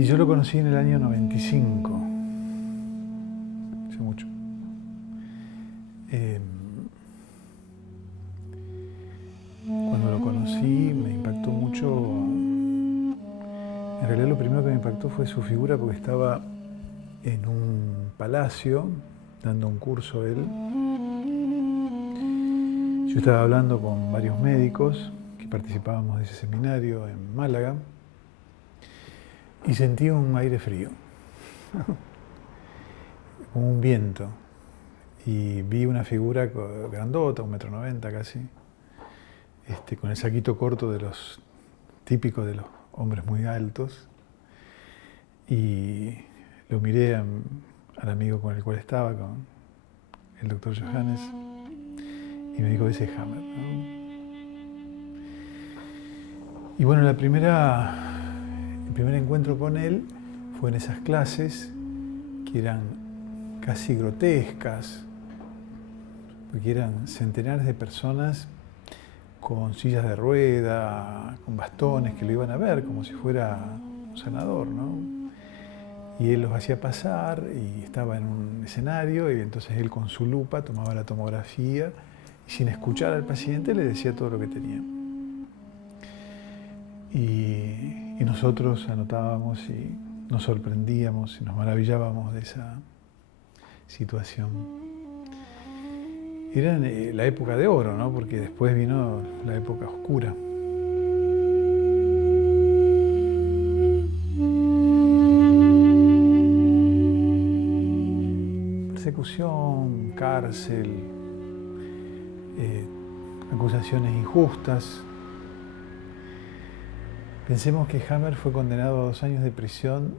Sí, yo lo conocí en el año 95, hace mucho. Cuando lo conocí me impactó mucho. En realidad lo primero que me impactó fue su figura, porque estaba en un palacio dando un curso él. Yo estaba hablando con varios médicos que participábamos de ese seminario en Málaga y sentí un aire frío, como un viento. Y vi una figura grandota, 1,90 m casi, con el saquito corto de los típicos de los hombres muy altos. Y lo miré al amigo con el cual estaba, con el doctor Johannes, y me dijo, ese es Hammer, ¿no? Y bueno, el primer encuentro con él fue en esas clases que eran casi grotescas, porque eran centenares de personas con sillas de rueda, con bastones, que lo iban a ver como si fuera un sanador, ¿no? Y él los hacía pasar y estaba en un escenario, y entonces él con su lupa tomaba la tomografía y sin escuchar al paciente le decía todo lo que tenía. Y nosotros anotábamos y nos sorprendíamos y nos maravillábamos de esa situación. Era la época de oro, ¿no? Porque después vino la época oscura. Persecución, cárcel, acusaciones injustas. Pensemos que Hammer fue condenado a 2 años de prisión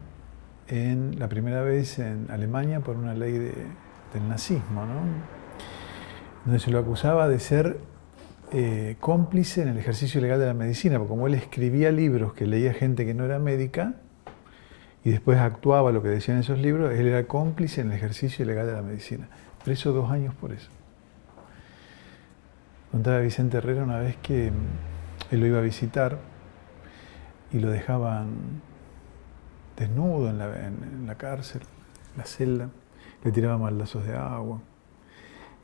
la primera vez en Alemania por una ley del nazismo, ¿no? Donde se lo acusaba de ser cómplice en el ejercicio ilegal de la medicina, porque como él escribía libros que leía gente que no era médica y después actuaba lo que decían esos libros, él era cómplice en el ejercicio ilegal de la medicina. Preso 2 años por eso. Contaba Vicente Herrera una vez que él lo iba a visitar y lo dejaban desnudo en la cárcel, en la celda, le tiraban baldazos de agua.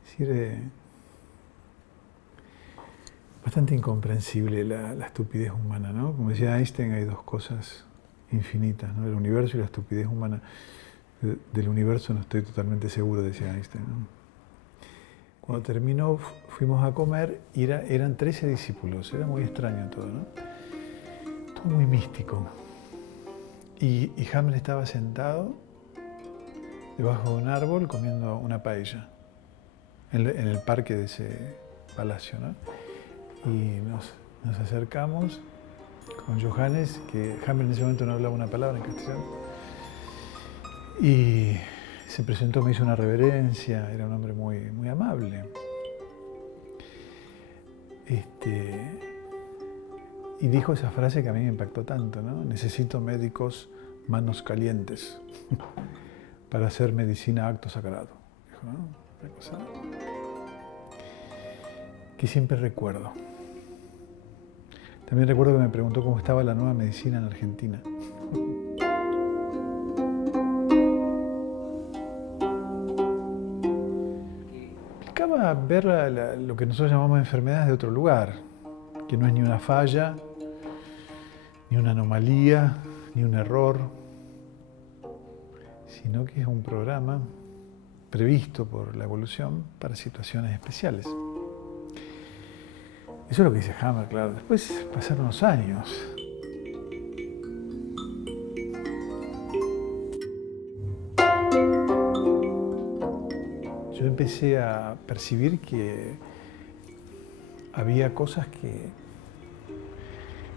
Es decir, bastante incomprensible la estupidez humana, ¿no? Como decía Einstein, hay 2 cosas infinitas, ¿no? El universo y la estupidez humana. Del universo no estoy totalmente seguro, decía Einstein, ¿no? Cuando terminó, fuimos a comer y eran 13 discípulos, era muy extraño todo, ¿no? Todo muy místico. Y Hammer estaba sentado debajo de un árbol comiendo una paella en el parque de ese palacio, ¿no? Y nos acercamos con Johannes, que Hammer en ese momento no hablaba una palabra en castellano, y se presentó, me hizo una reverencia, era un hombre muy, muy amable. Y dijo esa frase que a mí me impactó tanto, ¿no? Necesito médicos manos calientes para hacer medicina acto sagrado. Dijo, ¿no? Una cosa que siempre recuerdo. También recuerdo que me preguntó cómo estaba la nueva medicina en Argentina. Implicaba ver lo que nosotros llamamos enfermedades de otro lugar, que no es ni una falla, ni una anomalía, ni un error, sino que es un programa previsto por la evolución para situaciones especiales. Eso es lo que dice Hammer, claro. Después pasaron los años. Yo empecé a percibir que había cosas que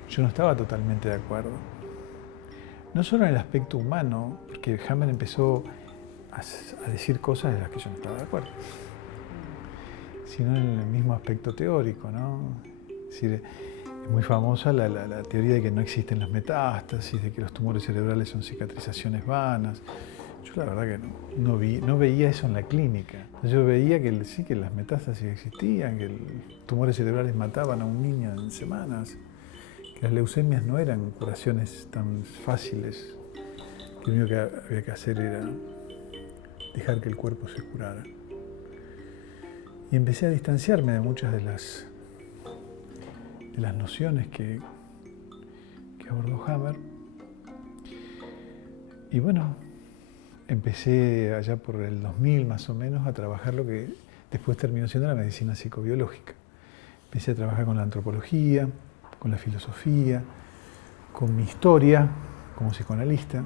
yo no estaba totalmente de acuerdo. No solo en el aspecto humano, porque Hammer empezó a decir cosas de las que yo no estaba de acuerdo, sino en el mismo aspecto teórico, ¿no? Es decir, es muy famosa la teoría de que no existen las metástasis, de que los tumores cerebrales son cicatrizaciones vanas. Yo la verdad que no veía eso en la clínica. Yo veía que sí, que las metástasis existían, que los tumores cerebrales mataban a un niño en semanas, que las leucemias no eran curaciones tan fáciles que lo único que había que hacer era dejar que el cuerpo se curara. Y empecé a distanciarme de muchas de las nociones que abordó Hammer. Y bueno, empecé allá por el 2000 más o menos a trabajar lo que después terminó siendo la medicina psicobiológica. Empecé a trabajar con la antropología, con la filosofía, con mi historia como psicoanalista.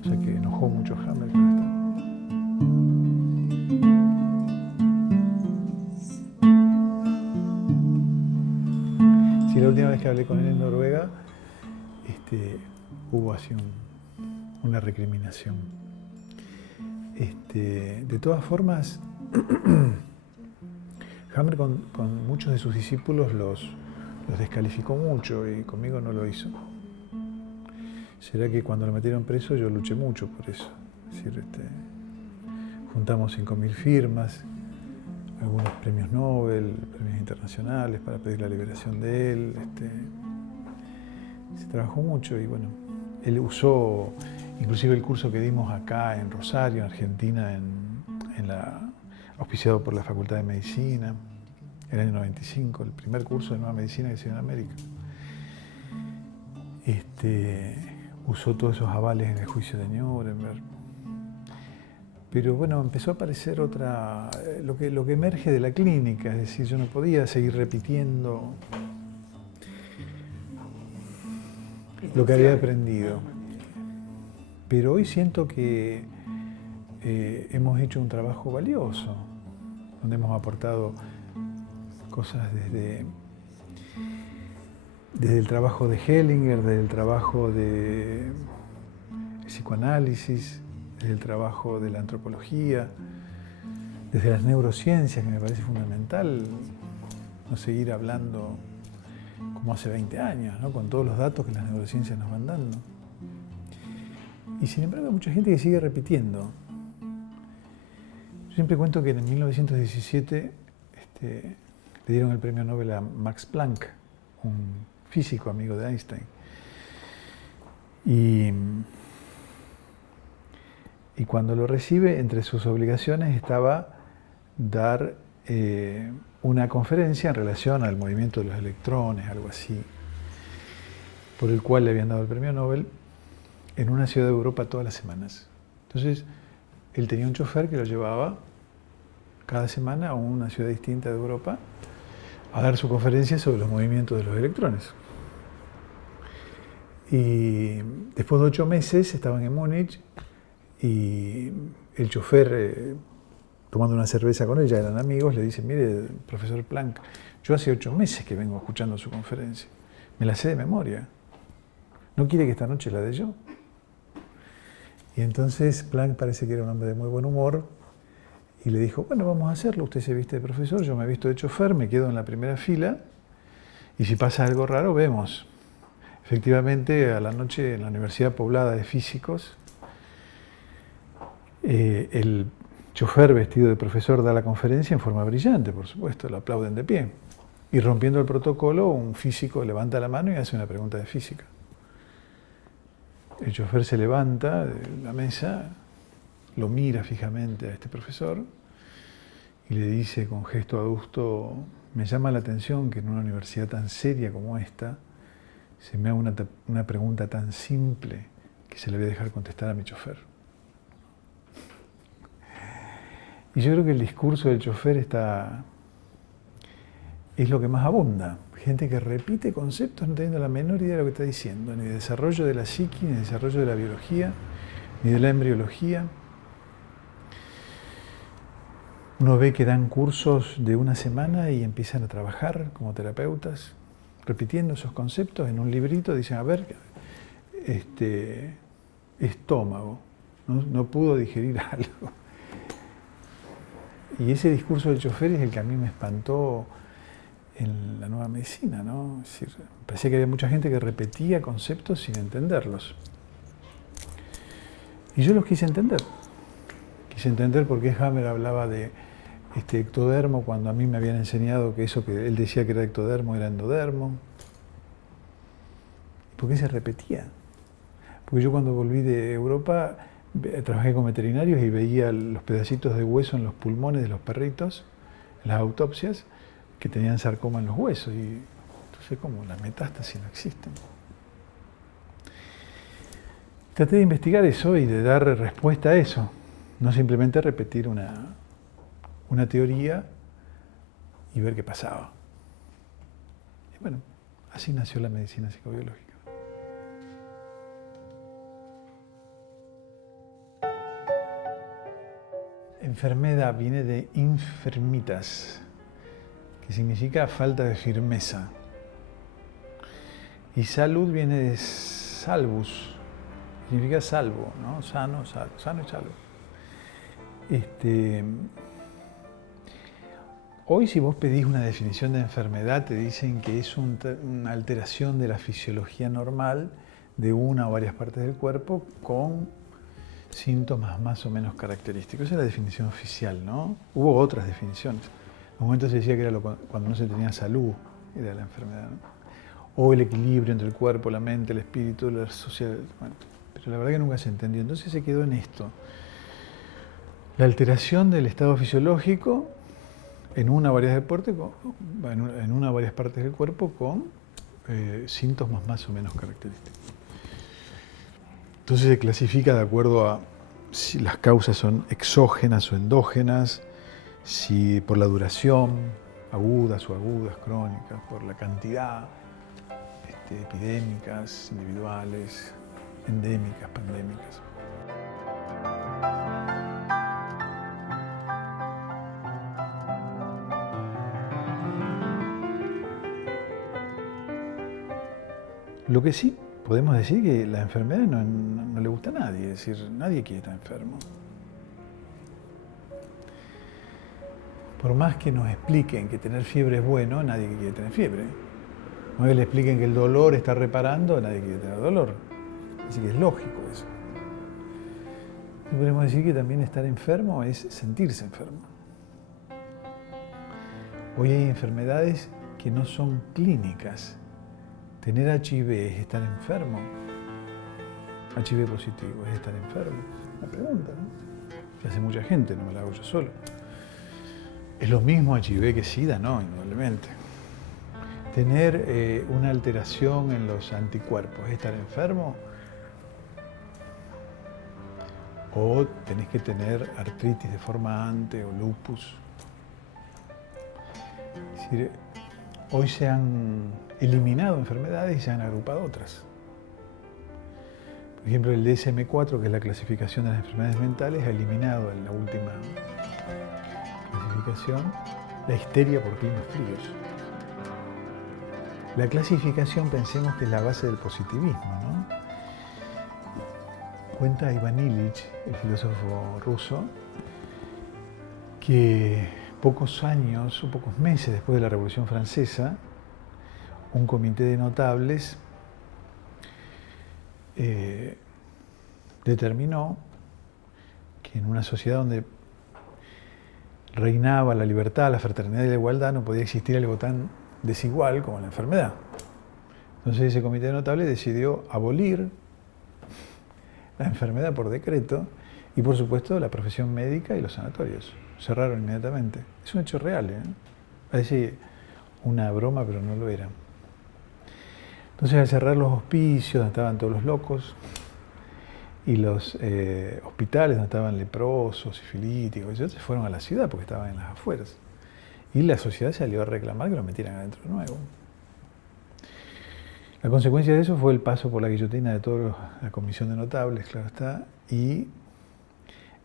O sea que enojó mucho Hammer con esto. Sí, la última vez que hablé con él en Noruega, hubo así una recriminación. De todas formas, Hammer con muchos de sus discípulos los descalificó mucho y conmigo no lo hizo. Será que cuando lo metieron preso yo luché mucho por eso. Es decir, juntamos 5.000 firmas, algunos premios Nobel, premios internacionales para pedir la liberación de él. Se trabajó mucho y bueno, él usó inclusive el curso que dimos acá en Rosario, en Argentina, auspiciado por la Facultad de Medicina, en el año 95, el primer curso de Nueva Medicina que se dio en América. Usó todos esos avales en el juicio de Nuremberg. Pero bueno, empezó a aparecer lo que emerge de la clínica, es decir, yo no podía seguir repitiendo lo que había aprendido. Pero hoy siento que hemos hecho un trabajo valioso, donde hemos aportado cosas desde el trabajo de Hellinger, desde el trabajo de psicoanálisis, desde el trabajo de la antropología, desde las neurociencias, que me parece fundamental no seguir hablando como hace 20 años, ¿no? Con todos los datos que las neurociencias nos van dando. Y sin embargo hay mucha gente que sigue repitiendo. Yo siempre cuento que en 1917 le dieron el premio Nobel a Max Planck, un físico amigo de Einstein. Y cuando lo recibe, entre sus obligaciones estaba dar una conferencia en relación al movimiento de los electrones, algo así, por el cual le habían dado el premio Nobel, en una ciudad de Europa todas las semanas. Entonces, él tenía un chofer que lo llevaba cada semana a una ciudad distinta de Europa a dar su conferencia sobre los movimientos de los electrones. Y después de 8 meses estaban en Múnich y el chofer, tomando una cerveza con él, ya eran amigos, le dice: mire, profesor Planck, yo hace 8 meses que vengo escuchando su conferencia, me la sé de memoria, ¿no quiere que esta noche la dé yo? Y entonces Planck parece que era un hombre de muy buen humor y le dijo: bueno, vamos a hacerlo, usted se viste de profesor, yo me visto de chofer, me quedo en la primera fila y si pasa algo raro vemos. Efectivamente, a la noche en la Universidad Poblada de Físicos, el chofer vestido de profesor da la conferencia en forma brillante, por supuesto, lo aplauden de pie. Y rompiendo el protocolo, un físico levanta la mano y hace una pregunta de física. El chofer se levanta de la mesa, lo mira fijamente a este profesor y le dice con gesto adusto: me llama la atención que en una universidad tan seria como esta se me haga una pregunta tan simple que se le voy a dejar contestar a mi chofer. Y yo creo que el discurso del chofer es lo que más abunda. Gente que repite conceptos no teniendo la menor idea de lo que está diciendo, ni de desarrollo de la psiqui, ni de desarrollo de la biología, ni de la embriología. Uno ve que dan cursos de una semana y empiezan a trabajar como terapeutas, repitiendo esos conceptos en un librito. Dicen: a ver, estómago, no pudo digerir algo. Y ese discurso del chofer es el que a mí me espantó en la Nueva Medicina, ¿no? Es decir, parecía que había mucha gente que repetía conceptos sin entenderlos. Y yo los quise entender. Quise entender por qué Hammer hablaba de ectodermo cuando a mí me habían enseñado que eso que él decía que era ectodermo era endodermo. ¿Por qué se repetía? Porque yo cuando volví de Europa trabajé con veterinarios y veía los pedacitos de hueso en los pulmones de los perritos, en las autopsias, que tenían sarcoma en los huesos. Y entonces, ¿cómo? Las metástasis no existen. Traté de investigar eso y de dar respuesta a eso, no simplemente repetir una teoría y ver qué pasaba. Y bueno, así nació la medicina psicobiológica. Enfermedad viene de infermitas, que significa falta de firmeza. Y salud viene de salvus, significa salvo, ¿no? Sano, sano y salvo. Hoy si vos pedís una definición de enfermedad te dicen que es una alteración de la fisiología normal de una o varias partes del cuerpo con síntomas más o menos característicos. Esa es la definición oficial, ¿no? Hubo otras definiciones. En un momento se decía que era cuando no se tenía salud, era la enfermedad, ¿no? O el equilibrio entre el cuerpo, la mente, el espíritu, la sociedad. Bueno, pero la verdad que nunca se entendió. Entonces se quedó en esto. La alteración del estado fisiológico en una o varias partes del cuerpo con síntomas más o menos característicos. Entonces se clasifica de acuerdo a si las causas son exógenas o endógenas, si por la duración, agudas o agudas, crónicas, por la cantidad, epidémicas, individuales, endémicas, pandémicas. Lo que sí podemos decir que la enfermedad no le gusta a nadie, es decir, nadie quiere estar enfermo. Por más que nos expliquen que tener fiebre es bueno, nadie quiere tener fiebre. Por más que le expliquen que el dolor está reparando, nadie quiere tener dolor. Así que es lógico eso. Y podemos decir que también estar enfermo es sentirse enfermo. Hoy hay enfermedades que no son clínicas. Tener HIV es estar enfermo. HIV positivo es estar enfermo. Una pregunta, ¿no? Que hace mucha gente, no me la hago yo solo. ¿Es lo mismo HIV que SIDA? No, indudablemente. Tener una alteración en los anticuerpos es estar enfermo. O tenés que tener artritis deformante o lupus. Es decir, hoy se han eliminado enfermedades y se han agrupado otras. Por ejemplo, el DSM-4, que es la clasificación de las enfermedades mentales, ha eliminado en la última clasificación la histeria por climas fríos. La clasificación, pensemos que es la base del positivismo, ¿no? Cuenta Ivan Illich, el filósofo ruso, que pocos años o pocos meses después de la Revolución Francesa, un comité de notables determinó que en una sociedad donde reinaba la libertad, la fraternidad y la igualdad no podía existir algo tan desigual como la enfermedad. Entonces ese comité de notables decidió abolir la enfermedad por decreto y por supuesto la profesión médica y los sanatorios. Cerraron inmediatamente. Es un hecho real, ¿eh? Parece una broma, pero no lo era. Entonces al cerrar los hospicios donde estaban todos los locos y los hospitales donde estaban leprosos, sifilíticos, se fueron a la ciudad porque estaban en las afueras. Y la sociedad salió a reclamar que lo metieran adentro de nuevo. La consecuencia de eso fue el paso por la guillotina de toda la comisión de notables, claro está, y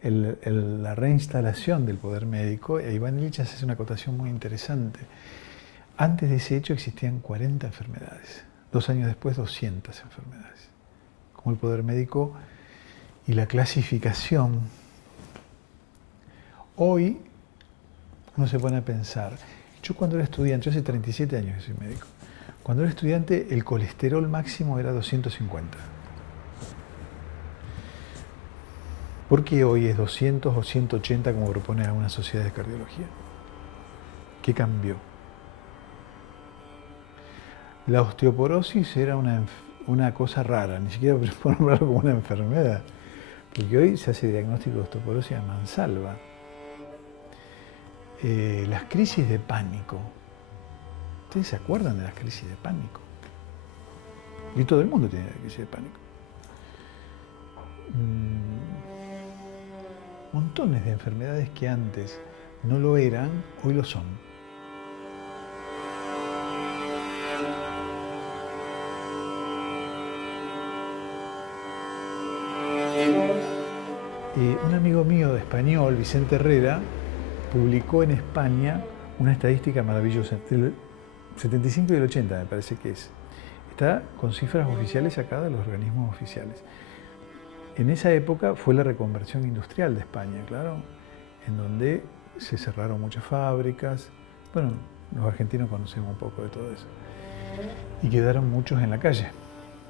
la reinstalación del poder médico. E Ivan Illich hace una acotación muy interesante. Antes de ese hecho existían 40 enfermedades. 2 años después, 200 enfermedades. Como el poder médico y la clasificación. Hoy uno se pone a pensar. Yo cuando era estudiante, yo hace 37 años que soy médico. Cuando era estudiante, el colesterol máximo era 250. ¿Por qué hoy es 200 o 180 como propone alguna sociedad de cardiología? ¿Qué cambió? La osteoporosis era una cosa rara, ni siquiera puedo nombrarlo como una enfermedad, porque hoy se hace diagnóstico de osteoporosis a mansalva. Las crisis de pánico. ¿Ustedes se acuerdan de las crisis de pánico? Y todo el mundo tiene crisis de pánico. Montones de enfermedades que antes no lo eran, hoy lo son. Un amigo mío de español, Vicente Herrera, publicó en España una estadística maravillosa, del 75 y del 80 me parece que es. Está con cifras oficiales sacadas de los organismos oficiales. En esa época fue la reconversión industrial de España, claro, en donde se cerraron muchas fábricas. Bueno, los argentinos conocemos un poco de todo eso. Y quedaron muchos en la calle.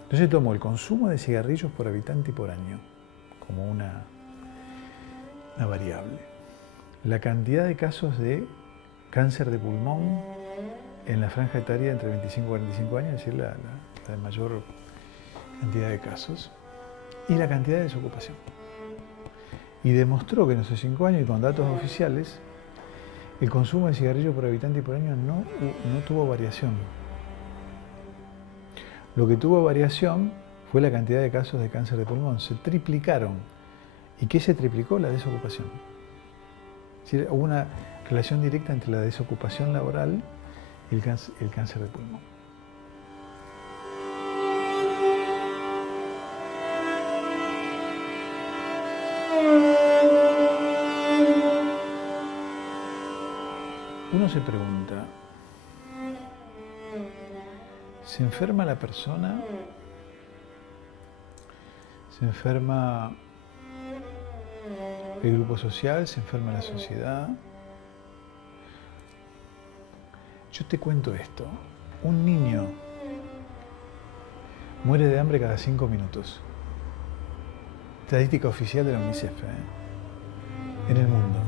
Entonces tomó el consumo de cigarrillos por habitante y por año como una variable. La cantidad de casos de cáncer de pulmón en la franja etaria entre 25 y 45 años, es decir, la de mayor cantidad de casos, y la cantidad de desocupación. Y demostró que en esos 5 años, y con datos oficiales, el consumo de cigarrillos por habitante y por año no tuvo variación. Lo que tuvo variación fue la cantidad de casos de cáncer de pulmón. Se triplicaron. ¿Y qué se triplicó? La desocupación. Es decir, hubo una relación directa entre la desocupación laboral y el cáncer de pulmón. Uno se pregunta, ¿se enferma la persona? ¿Se enferma el grupo social? ¿Se enferma la sociedad? Yo te cuento esto. Un niño muere de hambre cada 5 minutos. Estadística oficial de la UNICEF, en el mundo.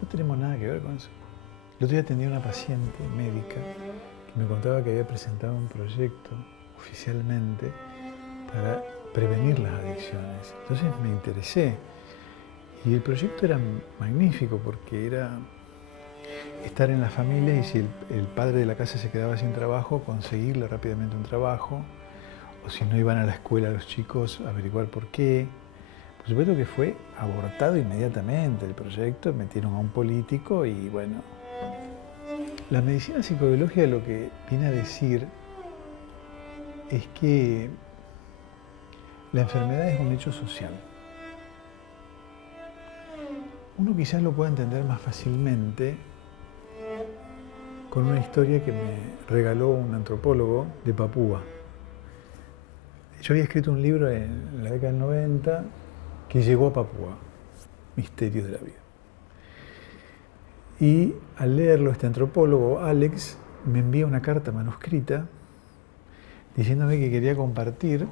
No tenemos nada que ver con eso. El otro día atendí a una paciente médica que me contaba que había presentado un proyecto oficialmente para prevenir las adicciones. Entonces me interesé. Y el proyecto era magnífico porque era estar en la familia y si el padre de la casa se quedaba sin trabajo, conseguirle rápidamente un trabajo. O si no iban a la escuela los chicos, averiguar por qué. Por supuesto que fue abortado inmediatamente el proyecto, metieron a un político y bueno. La medicina psicobiológica lo que viene a decir es que la enfermedad es un hecho social. Uno quizás lo pueda entender más fácilmente con una historia que me regaló un antropólogo de Papúa. Yo había escrito un libro en la década del 90 que llegó a Papúa, Misterios de la Vida. Y al leerlo, este antropólogo, Alex, me envía una carta manuscrita diciéndome que quería compartir.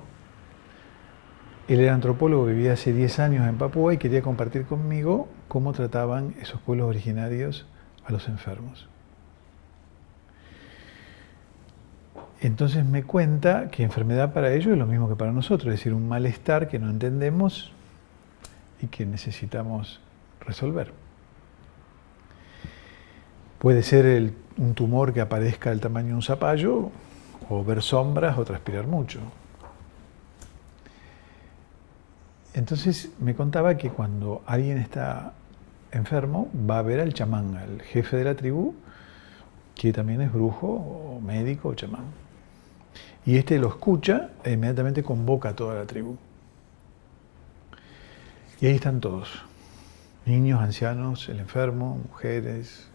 Él era antropólogo, vivía hace 10 años en Papúa y quería compartir conmigo cómo trataban esos pueblos originarios a los enfermos. Entonces me cuenta que enfermedad para ellos es lo mismo que para nosotros, es decir, un malestar que no entendemos y que necesitamos resolver. Puede ser un tumor que aparezca del tamaño de un zapallo, o ver sombras, o transpirar mucho. Entonces me contaba que cuando alguien está enfermo, va a ver al chamán, al jefe de la tribu, que también es brujo, o médico, o chamán. Y este lo escucha e inmediatamente convoca a toda la tribu. Y ahí están todos, niños, ancianos, el enfermo, mujeres.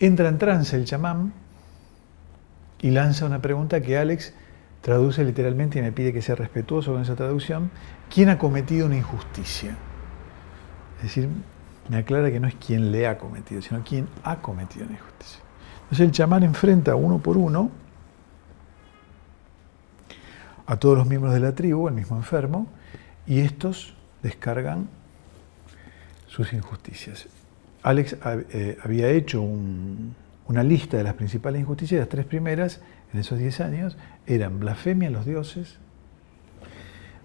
Entra en trance el chamán y lanza una pregunta que Alex traduce literalmente y me pide que sea respetuoso con esa traducción. ¿Quién ha cometido una injusticia? Es decir, me aclara que no es quién le ha cometido, sino quién ha cometido una injusticia. Entonces el chamán enfrenta uno por uno a todos los miembros de la tribu, el mismo enfermo, y estos descargan sus injusticias. Alex había hecho un una lista de las principales injusticias. Las 3 primeras, en esos 10 años, eran blasfemia a los dioses,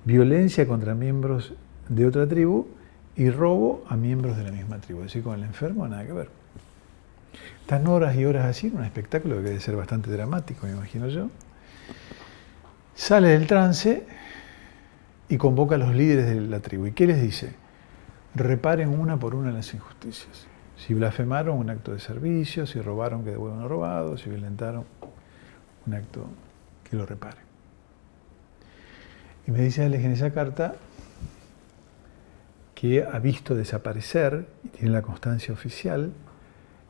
violencia contra miembros de otra tribu y robo a miembros de la misma tribu. Es decir, con el enfermo nada que ver. Están horas y horas así, un espectáculo que debe ser bastante dramático, me imagino yo. Sale del trance y convoca a los líderes de la tribu. ¿Y qué les dice? Reparen una por una las injusticias. Si blasfemaron, un acto de servicio; si robaron, que devuelvan lo robado; si violentaron, un acto que lo repare. Y me dice Alex en esa carta que ha visto desaparecer, y tiene la constancia oficial,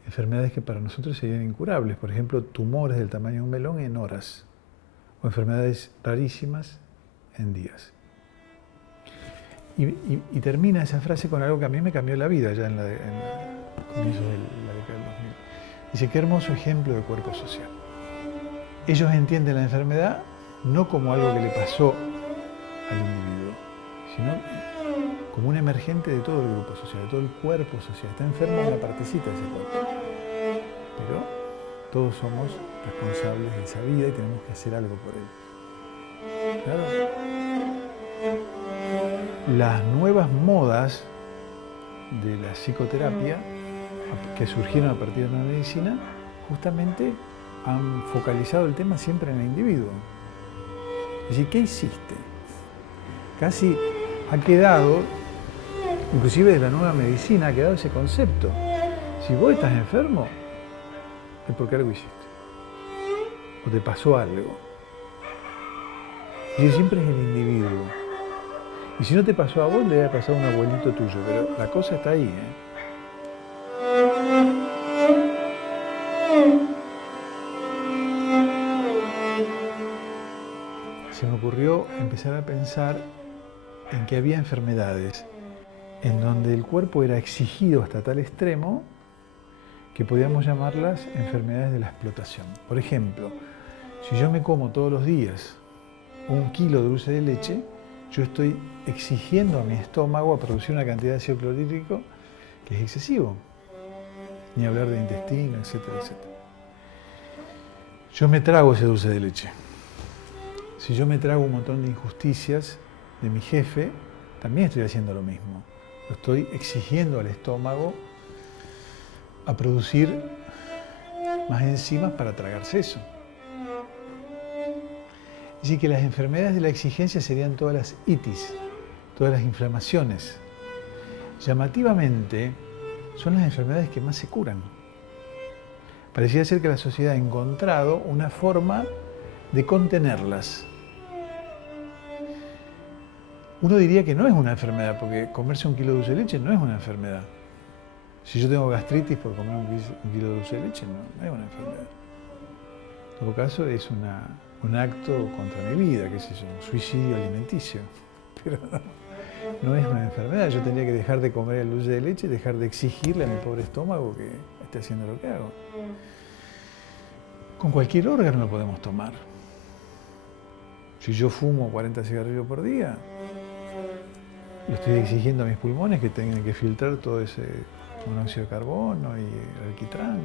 enfermedades que para nosotros serían incurables. Por ejemplo, tumores del tamaño de un melón en horas, o enfermedades rarísimas en días. Y termina esa frase con algo que a mí me cambió la vida ya en comienzo de la década del 2000. Dice: qué hermoso ejemplo de cuerpo social. Ellos entienden la enfermedad no como algo que le pasó al individuo, sino como un emergente de todo el grupo social, de todo el cuerpo social. Está enfermo una partecita de ese cuerpo. Pero todos somos responsables de esa vida y tenemos que hacer algo por él. ¿Claro? Las nuevas modas de la psicoterapia que surgieron a partir de la medicina justamente han focalizado el tema siempre en el individuo. Es decir, ¿qué hiciste? Casi ha quedado, inclusive de la nueva medicina, ha quedado ese concepto. Si vos estás enfermo, es porque algo hiciste. O te pasó algo. Y siempre es el individuo. Y si no te pasó a vos, le debe pasar a un abuelito tuyo. Pero la cosa está ahí, Se me ocurrió empezar a pensar en que había enfermedades en donde el cuerpo era exigido hasta tal extremo que podíamos llamarlas enfermedades de la explotación. Por ejemplo, si yo me como todos los días 1 kilo de dulce de leche, yo estoy exigiendo a mi estómago a producir una cantidad de ácido clorhídrico que es excesivo. Ni hablar de intestino, etcétera, etcétera. Yo me trago ese dulce de leche. Si yo me trago un montón de injusticias de mi jefe, también estoy haciendo lo mismo. Lo estoy exigiendo al estómago a producir más enzimas para tragarse eso. Así que las enfermedades de la exigencia serían todas las itis, todas las inflamaciones. Llamativamente, son las enfermedades que más se curan. Parecía ser que la sociedad ha encontrado una forma de contenerlas. Uno diría que no es una enfermedad, porque comerse 1 kilo de dulce de leche no es una enfermedad. Si yo tengo gastritis por comer 1 kilo de dulce de leche, no es una enfermedad. En todo caso, es un acto contra mi vida, qué sé yo, un suicidio alimenticio. Pero no es una enfermedad. Yo tendría que dejar de comer el dulce de leche, dejar de exigirle a mi pobre estómago que esté haciendo lo que hago. Con cualquier órgano lo podemos tomar. Si yo fumo 40 cigarrillos por día, lo estoy exigiendo a mis pulmones que tengan que filtrar todo ese monóxido de carbono y el alquitrán.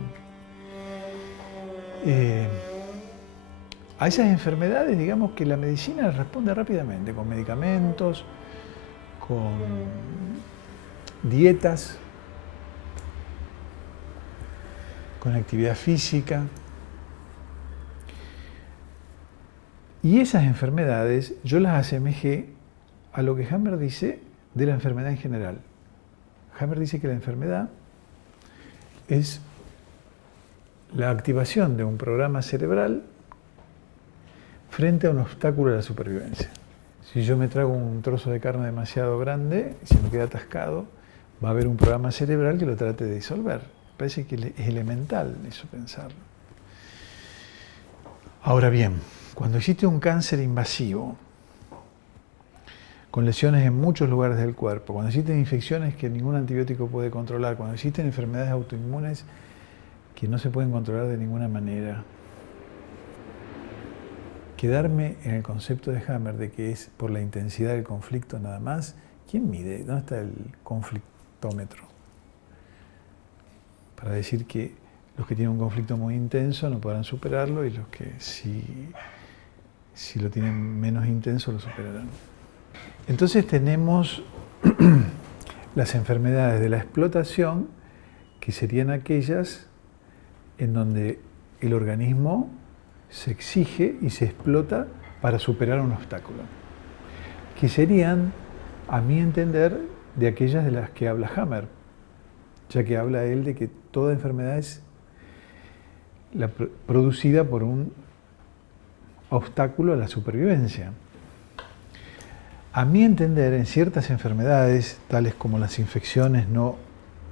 A esas enfermedades, digamos que la medicina responde rápidamente, con medicamentos, con dietas, con actividad física. Y esas enfermedades yo las asemejé a lo que Hammer dice de la enfermedad en general. Hammer dice que la enfermedad es la activación de un programa cerebral frente a un obstáculo de la supervivencia. Si yo me trago un trozo de carne demasiado grande, si me queda atascado, va a haber un programa cerebral que lo trate de disolver. Parece que es elemental eso pensarlo. Ahora bien, cuando existe un cáncer invasivo, con lesiones en muchos lugares del cuerpo, cuando existen infecciones que ningún antibiótico puede controlar, cuando existen enfermedades autoinmunes que no se pueden controlar de ninguna manera, quedarme en el concepto de Hammer de que es por la intensidad del conflicto nada más, ¿quién mide? ¿Dónde está el conflictómetro? Para decir que Los que tienen un conflicto muy intenso no podrán superarlo y los que si lo tienen menos intenso lo superarán. Entonces tenemos las enfermedades de la explotación, que serían aquellas en donde el organismo se exige y se explota para superar un obstáculo, que serían, a mi entender, de aquellas de las que habla Hammer, ya que habla él de que toda enfermedad es producida por un obstáculo a la supervivencia. A mi entender, en ciertas enfermedades, tales como las infecciones no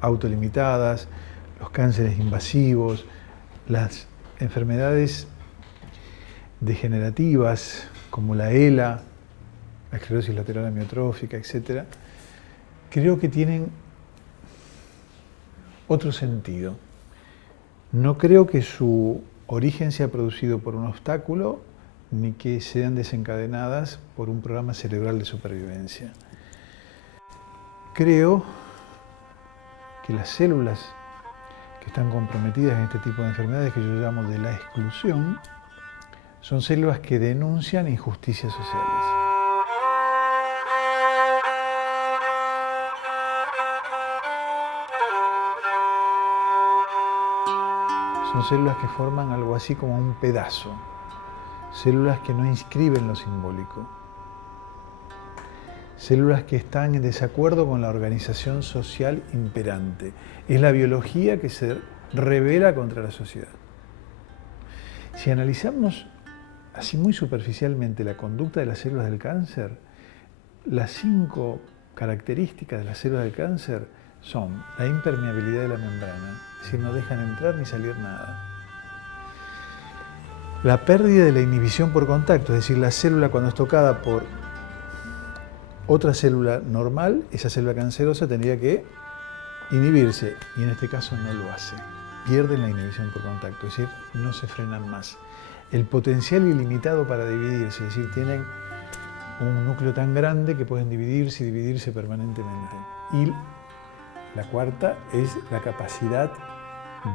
autolimitadas, los cánceres invasivos, las enfermedades degenerativas como la ELA, la esclerosis lateral amiotrófica, etc., creo que tienen otro sentido. No creo que su origen sea producido por un obstáculo ni que sean desencadenadas por un programa cerebral de supervivencia. Creo que las células que están comprometidas en este tipo de enfermedades, que yo llamo de la exclusión, son células que denuncian injusticias sociales. Son células que forman algo así como un pedazo, células que no inscriben lo simbólico, células que están en desacuerdo con la organización social imperante. Es la biología que se rebela contra la sociedad. Si analizamos así muy superficialmente la conducta de las células del cáncer, las 5 características de las células del cáncer son la impermeabilidad de la membrana, es decir, no dejan entrar ni salir nada. La pérdida de la inhibición por contacto, es decir, la célula cuando es tocada por otra célula normal, esa célula cancerosa tendría que inhibirse, y en este caso no lo hace. Pierden la inhibición por contacto, es decir, no se frenan más. El potencial ilimitado para dividirse, es decir, tienen un núcleo tan grande que pueden dividirse y dividirse permanentemente. Y la cuarta es la capacidad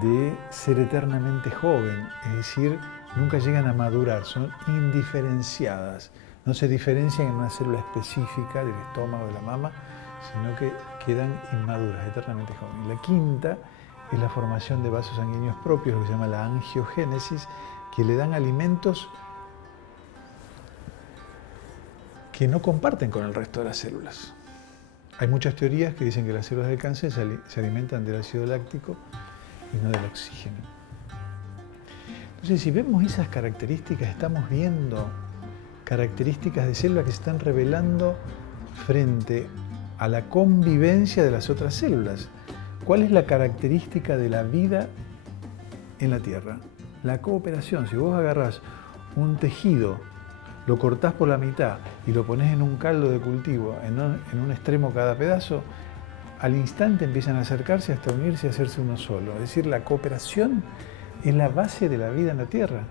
de ser eternamente joven, es decir, nunca llegan a madurar, son indiferenciadas. No se diferencian en una célula específica del estómago o de la mama, sino que quedan inmaduras, eternamente jóvenes. Y la quinta es la formación de vasos sanguíneos propios, lo que se llama la angiogénesis, que le dan alimentos que no comparten con el resto de las células. Hay muchas teorías que dicen que las células del cáncer se alimentan del ácido láctico y no del oxígeno. Entonces, si vemos esas características, estamos viendo características de células que se están revelando frente a la convivencia de las otras células. ¿Cuál es la característica de la vida en la Tierra? La cooperación. Si vos agarrás un tejido, lo cortás por la mitad y lo pones en un caldo de cultivo, en un extremo cada pedazo, al instante empiezan a acercarse hasta unirse y hacerse uno solo. Es decir, la cooperación es la base de la vida en la Tierra.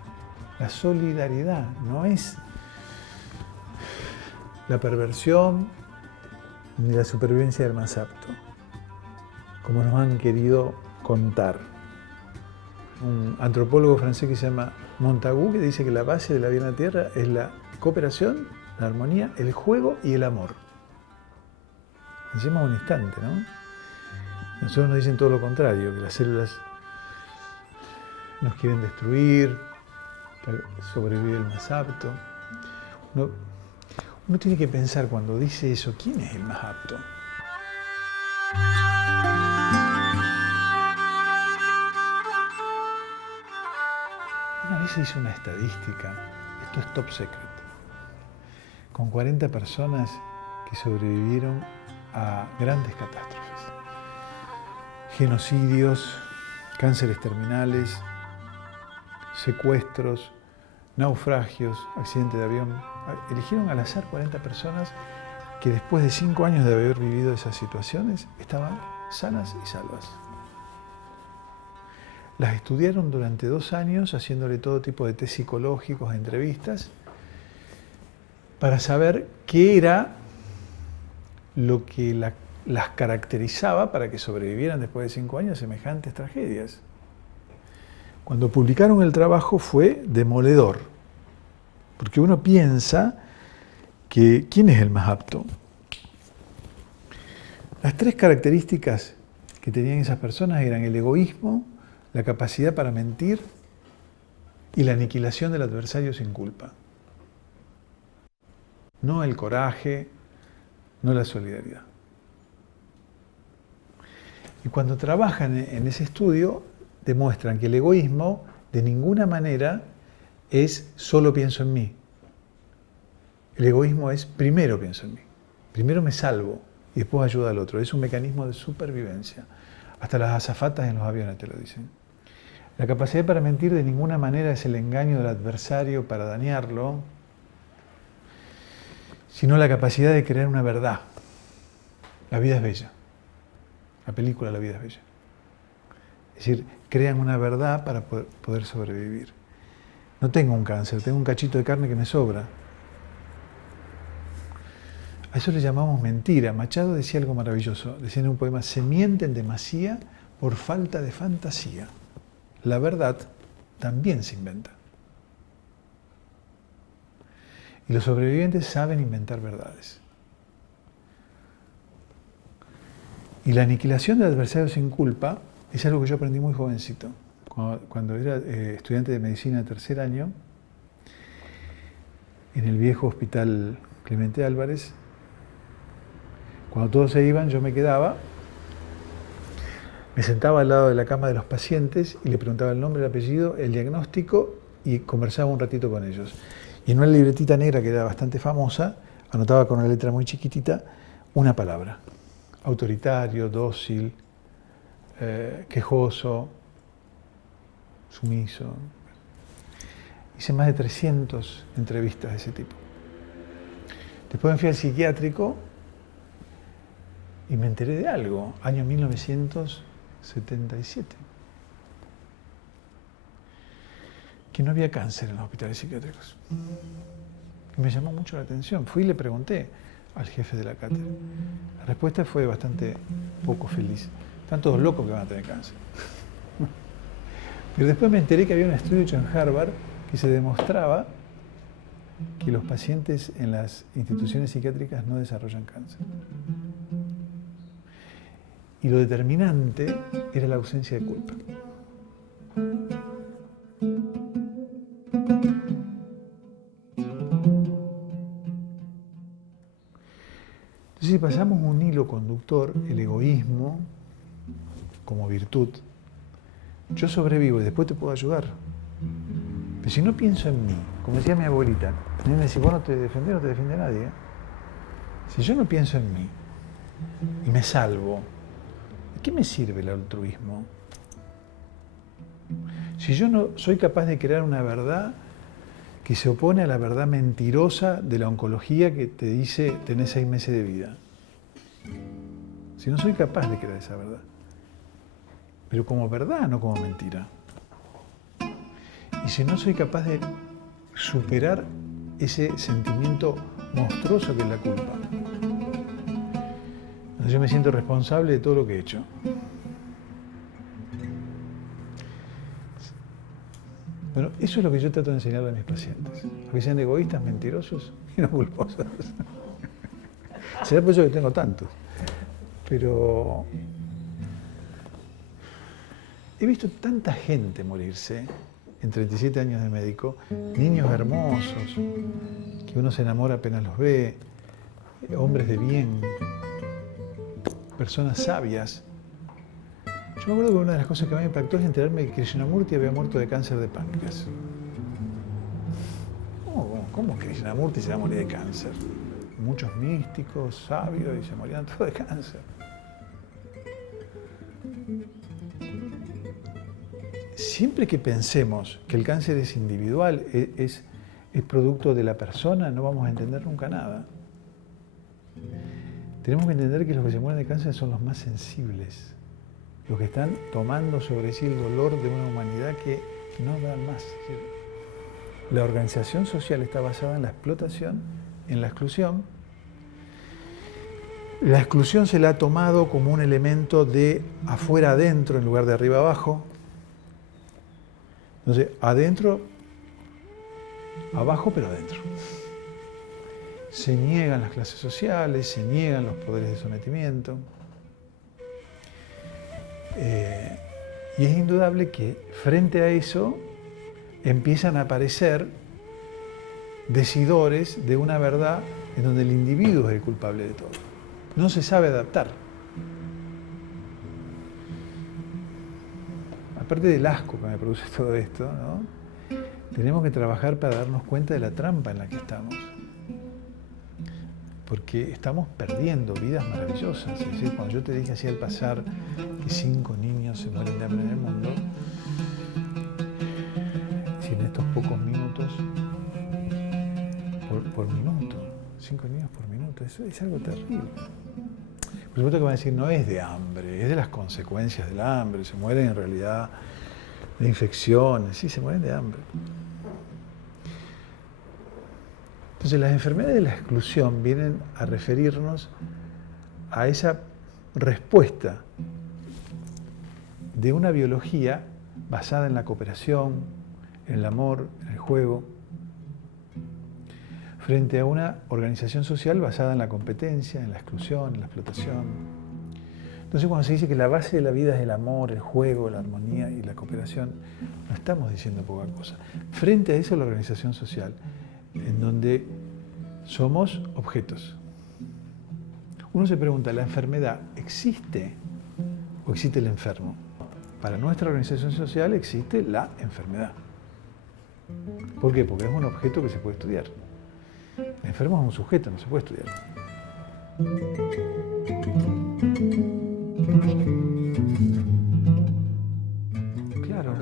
La solidaridad no es la perversión ni la supervivencia del más apto, como nos han querido contar. Un antropólogo francés que se llama Montagu, que dice que la base de la vida en la Tierra es la cooperación, la armonía, el juego y el amor. Decimos un instante, ¿no? Nosotros nos dicen todo lo contrario, que las células nos quieren destruir, que sobrevive el más apto. Uno tiene que pensar cuando dice eso, ¿quién es el más apto? Una vez se hizo una estadística, esto es top secret, con 40 personas que sobrevivieron a grandes catástrofes, genocidios, cánceres terminales, secuestros, naufragios, accidente de avión. Eligieron al azar 40 personas que después de 5 años de haber vivido esas situaciones estaban sanas y salvas. Las estudiaron durante 2 años haciéndole todo tipo de test psicológicos, entrevistas, para saber qué era lo que las caracterizaba para que sobrevivieran después de 5 años a semejantes tragedias. Cuando publicaron el trabajo fue demoledor, porque uno piensa que ¿quién es el más apto? Las tres características que tenían esas personas eran el egoísmo, la capacidad para mentir y la aniquilación del adversario sin culpa. No el coraje, no la solidaridad. Y cuando trabajan en ese estudio, demuestran que el egoísmo de ninguna manera es solo pienso en mí. El egoísmo es primero pienso en mí, primero me salvo y después ayudo al otro. Es un mecanismo de supervivencia. Hasta las azafatas en los aviones te lo dicen. La capacidad para mentir de ninguna manera es el engaño del adversario para dañarlo, sino la capacidad de crear una verdad. La vida es bella. La película La vida es bella. Es decir, crean una verdad para poder sobrevivir. No tengo un cáncer, tengo un cachito de carne que me sobra. A eso le llamamos mentira. Machado decía algo maravilloso. Decía en un poema, se miente en demasía por falta de fantasía. La verdad también se inventa. Y los sobrevivientes saben inventar verdades. Y la aniquilación del adversario sin culpa es algo que yo aprendí muy jovencito. Cuando era estudiante de medicina de tercer año, en el viejo hospital Clemente Álvarez, cuando todos se iban, yo me quedaba, me sentaba al lado de la cama de los pacientes y le preguntaba el nombre, el apellido, el diagnóstico y conversaba un ratito con ellos. Y en una libretita negra que era bastante famosa, anotaba con una letra muy chiquitita una palabra. Autoritario, dócil, quejoso, sumiso. Hice más de 300 entrevistas de ese tipo. Después me fui al psiquiátrico y me enteré de algo, año 1977, que no había cáncer en los hospitales psiquiátricos. Y me llamó mucho la atención. Fui y le pregunté al jefe de la cátedra. La respuesta fue bastante poco feliz. Están todos locos que van a tener cáncer. Pero después me enteré que había un estudio hecho en Harvard que se demostraba que los pacientes en las instituciones psiquiátricas no desarrollan cáncer. Y lo determinante era la ausencia de culpa. Entonces, si pasamos un hilo conductor, el egoísmo como virtud, yo sobrevivo y después te puedo ayudar. Pero si no pienso en mí, como decía mi abuelita, me dice, vos no te defendés, no te defiende nadie. Si yo no pienso en mí y me salvo, ¿de qué me sirve el altruismo? Si yo no soy capaz de crear una verdad que se opone a la verdad mentirosa de la oncología que te dice tenés 6 meses de vida. Si no soy capaz de crear esa verdad. Pero como verdad, no como mentira. Y si no soy capaz de superar ese sentimiento monstruoso que es la culpa. Entonces yo me siento responsable de todo lo que he hecho. Bueno, eso es lo que yo trato de enseñarle a mis pacientes. A que sean egoístas, mentirosos y no culposos. Será por eso que tengo tantos. Pero he visto tanta gente morirse en 37 años de médico, niños hermosos, que uno se enamora apenas los ve, hombres de bien, personas sabias. Yo me acuerdo que una de las cosas que más me impactó es enterarme que Krishnamurti había muerto de cáncer de páncreas. ¿Cómo Krishnamurti se va a morir de cáncer? Muchos místicos, sabios, y se morían todos de cáncer. Siempre que pensemos que el cáncer es individual, es producto de la persona, no vamos a entender nunca nada. Tenemos que entender que los que se mueren de cáncer son los más sensibles, los que están tomando sobre sí el dolor de una humanidad que no da más. La organización social está basada en la explotación, en la exclusión. La exclusión se la ha tomado como un elemento de afuera adentro en lugar de arriba abajo. Entonces, adentro, abajo pero adentro. Se niegan las clases sociales, se niegan los poderes de sometimiento. Y es indudable que frente a eso empiezan a aparecer decidores de una verdad en donde el individuo es el culpable de todo. No se sabe adaptar. Aparte del asco que me produce todo esto, ¿no? Tenemos que trabajar para darnos cuenta de la trampa en la que estamos. Porque estamos perdiendo vidas maravillosas. Es decir, cuando yo te dije así al pasar que 5 niños se mueren de hambre en el mundo, si en estos pocos minutos, por minuto, 5 niños por minuto, eso es algo terrible. Por supuesto que van a decir, no es de hambre, es de las consecuencias del hambre, se mueren en realidad de infecciones, sí, se mueren de hambre. Entonces las enfermedades de la exclusión vienen a referirnos a esa respuesta de una biología basada en la cooperación, en el amor, en el juego, frente a una organización social basada en la competencia, en la exclusión, en la explotación. Entonces cuando se dice que la base de la vida es el amor, el juego, la armonía y la cooperación, no estamos diciendo poca cosa. Frente a eso la organización social, en donde somos objetos. Uno se pregunta, ¿la enfermedad existe o existe el enfermo? Para nuestra organización social existe la enfermedad. ¿Por qué? Porque es un objeto que se puede estudiar. El enfermo es un sujeto, no se puede estudiar. Claro,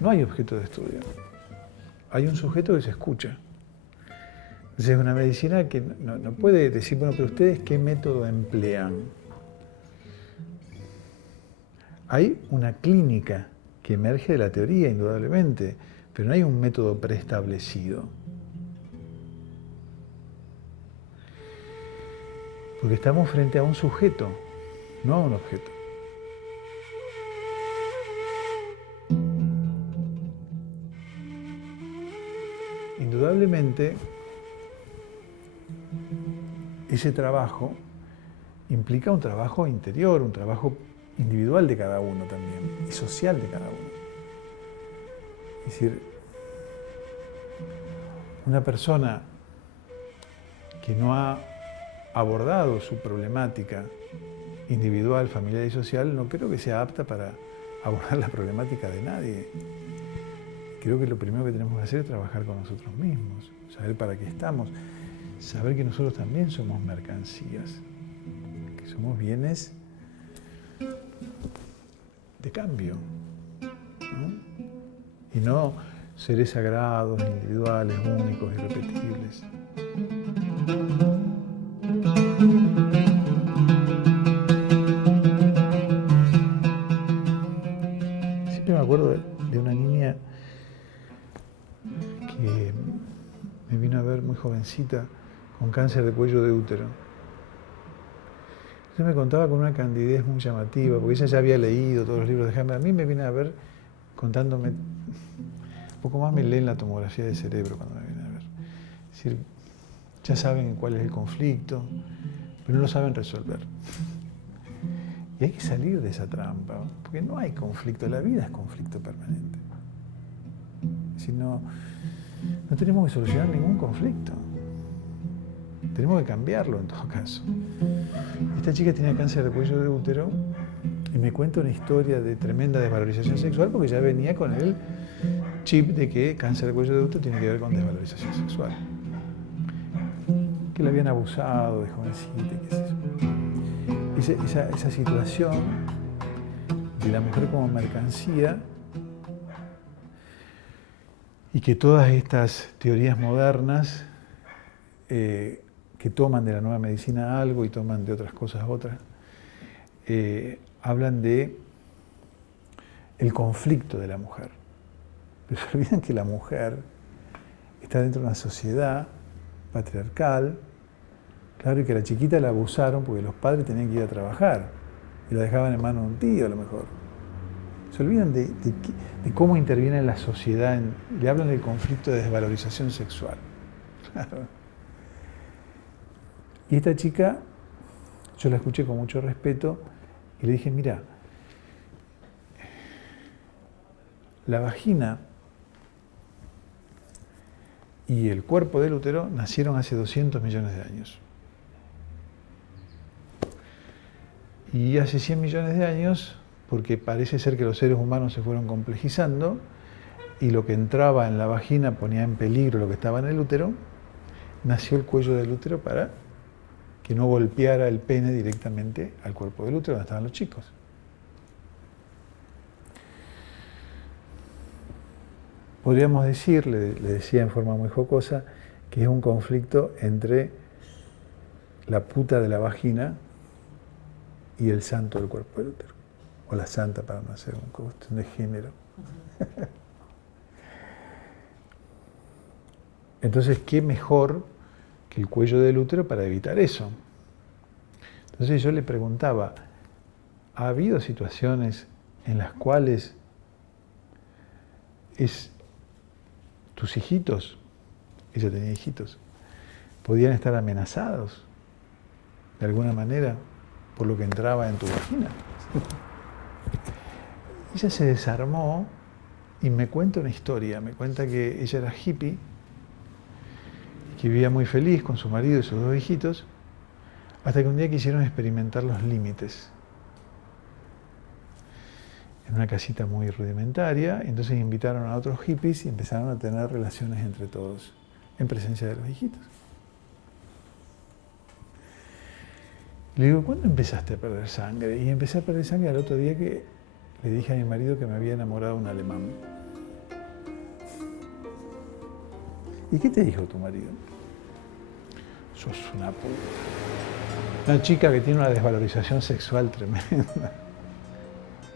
no hay objeto de estudio. Hay un sujeto que se escucha. Entonces es una medicina que no puede decir, bueno, pero ustedes ¿qué método emplean? Hay una clínica que emerge de la teoría, indudablemente, pero no hay un método preestablecido. Porque estamos frente a un sujeto, no a un objeto. Indudablemente, ese trabajo implica un trabajo interior, un trabajo individual de cada uno también, y social de cada uno. Es decir, una persona que no ha abordado su problemática individual, familiar y social, no creo que sea apta para abordar la problemática de nadie. Creo que lo primero que tenemos que hacer es trabajar con nosotros mismos, saber para qué estamos, saber que nosotros también somos mercancías, que somos bienes de cambio, ¿no? Y no seres sagrados, individuales, únicos, irrepetibles. Siempre me acuerdo de una niña que me vino a ver muy jovencita con cáncer de cuello de útero. Entonces me contaba con una candidez muy llamativa, porque ella ya había leído todos los libros de Hammer. A mí me viene a ver contándome, un poco más me leen la tomografía de cerebro cuando me viene a ver. Es decir, ya saben cuál es el conflicto, pero no lo saben resolver. Y hay que salir de esa trampa, ¿no? Porque no hay conflicto, la vida es conflicto permanente. Si no tenemos que solucionar ningún conflicto. Tenemos que cambiarlo en todo caso. Esta chica tenía cáncer de cuello de útero y me cuenta una historia de tremenda desvalorización sexual porque ya venía con el chip de que cáncer de cuello de útero tiene que ver con desvalorización sexual. Que la habían abusado de jovencita, qué sé yo. Esa situación de la mujer como mercancía y que todas estas teorías modernas que toman de la nueva medicina algo y toman de otras cosas otras, hablan de el conflicto de la mujer. Pero se olvidan que la mujer está dentro de una sociedad patriarcal, claro, y que a la chiquita la abusaron porque los padres tenían que ir a trabajar y la dejaban en manos de un tío a lo mejor. Se olvidan de cómo interviene la sociedad, le hablan del conflicto de desvalorización sexual. Claro. Y esta chica, yo la escuché con mucho respeto y le dije, mira, la vagina y el cuerpo del útero nacieron hace 200 millones de años. Y hace 100 millones de años, porque parece ser que los seres humanos se fueron complejizando y lo que entraba en la vagina ponía en peligro lo que estaba en el útero, nació el cuello del útero para que no golpeara el pene directamente al cuerpo del útero donde estaban los chicos. Podríamos decir, le decía en forma muy jocosa, que es un conflicto entre la puta de la vagina y el santo del cuerpo del útero, o la santa para no hacer una cuestión de género. Entonces, ¿qué mejor que el cuello del útero para evitar eso? Entonces yo le preguntaba, ¿ha habido situaciones en las cuales tus hijitos, ella tenía hijitos, podían estar amenazados de alguna manera por lo que entraba en tu vagina? Ella se desarmó y me cuenta una historia, me cuenta que ella era hippie, que vivía muy feliz con su marido y sus 2 hijitos, hasta que un día quisieron experimentar los límites en una casita muy rudimentaria, entonces invitaron a otros hippies y empezaron a tener relaciones entre todos, en presencia de los hijitos. Le digo, ¿cuándo empezaste a perder sangre? Y empecé a perder sangre al otro día que le dije a mi marido que me había enamorado de un alemán. ¿Y qué te dijo tu marido? Sos una puta. Una chica que tiene una desvalorización sexual tremenda.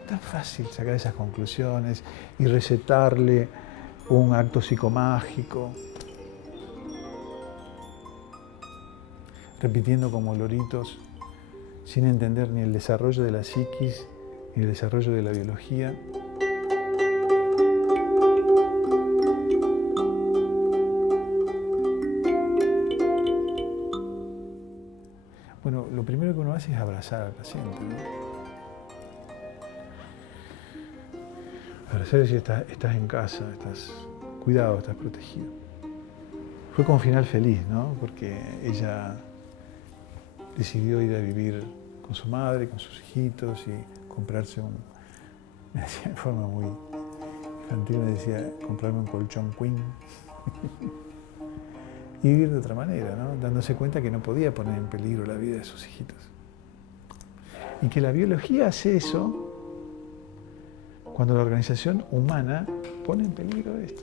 Tan fácil sacar esas conclusiones y recetarle un acto psicomágico, repitiendo como loritos, sin entender ni el desarrollo de la psiquis, ni el desarrollo de la biología. Bueno, lo primero que uno hace es abrazar al paciente, ¿no? Abrazar y decir, estás en casa, estás cuidado, estás protegido. Fue con final feliz, ¿no? Porque ella decidió ir a vivir con su madre, con sus hijitos y comprarse me decía de forma muy infantil, me decía, comprarme un colchón queen. Y vivir de otra manera, ¿no? Dándose cuenta que no podía poner en peligro la vida de sus hijitos. Y que la biología hace eso cuando la organización humana pone en peligro esto.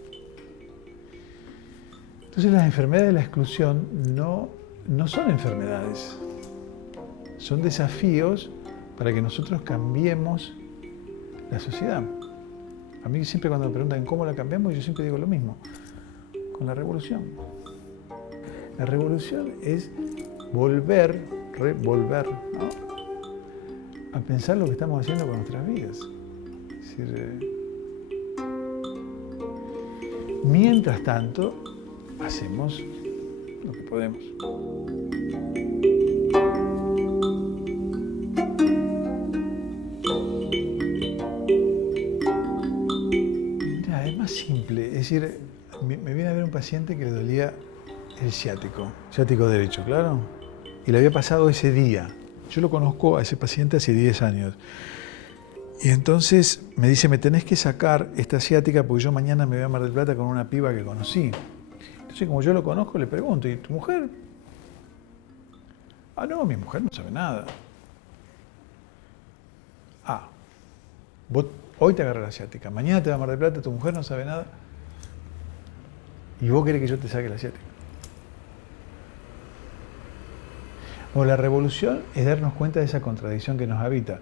Entonces las enfermedades de la exclusión no son enfermedades, son desafíos para que nosotros cambiemos la sociedad. A mí siempre cuando me preguntan cómo la cambiamos, yo siempre digo lo mismo, con la revolución. La revolución es volver, ¿no?, a pensar lo que estamos haciendo con nuestras vidas. Es decir, mientras tanto, hacemos lo que podemos. Mira, es más simple. Es decir, me viene a ver un paciente que le dolía el ciático derecho, claro, y le había pasado ese día. Yo lo conozco a ese paciente hace 10 años. Y entonces me dice, me tenés que sacar esta ciática porque yo mañana me voy a Mar del Plata con una piba que conocí. Entonces, como yo lo conozco, le pregunto, ¿y tu mujer? Ah, no, mi mujer no sabe nada. Ah, vos hoy te agarras la ciática, mañana te vas a Mar del Plata, tu mujer no sabe nada, y vos querés que yo te saque la ciática. Bueno, la revolución es darnos cuenta de esa contradicción que nos habita.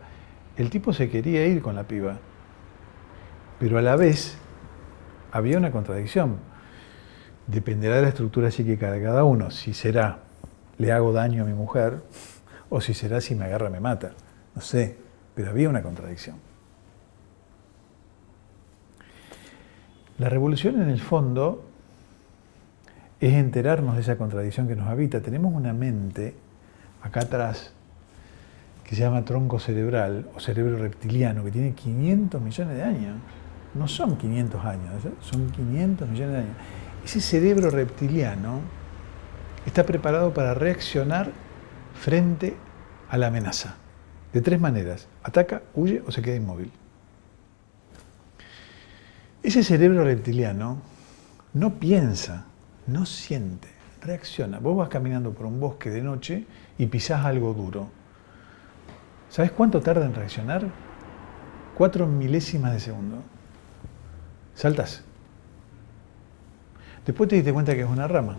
El tipo se quería ir con la piba, pero a la vez había una contradicción. Dependerá de la estructura psíquica de cada uno, si será le hago daño a mi mujer o si será si me agarra me mata. No sé, pero había una contradicción. La revolución en el fondo es enterarnos de esa contradicción que nos habita. Tenemos una mente acá atrás que se llama tronco cerebral o cerebro reptiliano, que tiene 500 millones de años. No son 500 años, son 500 millones de años. Ese cerebro reptiliano está preparado para reaccionar frente a la amenaza. De tres maneras: ataca, huye o se queda inmóvil. Ese cerebro reptiliano no piensa, no siente, reacciona. Vos vas caminando por un bosque de noche y pisás algo duro. ¿Sabés cuánto tarda en reaccionar? 4 milésimas de segundo. Saltás. Después te diste cuenta que es una rama.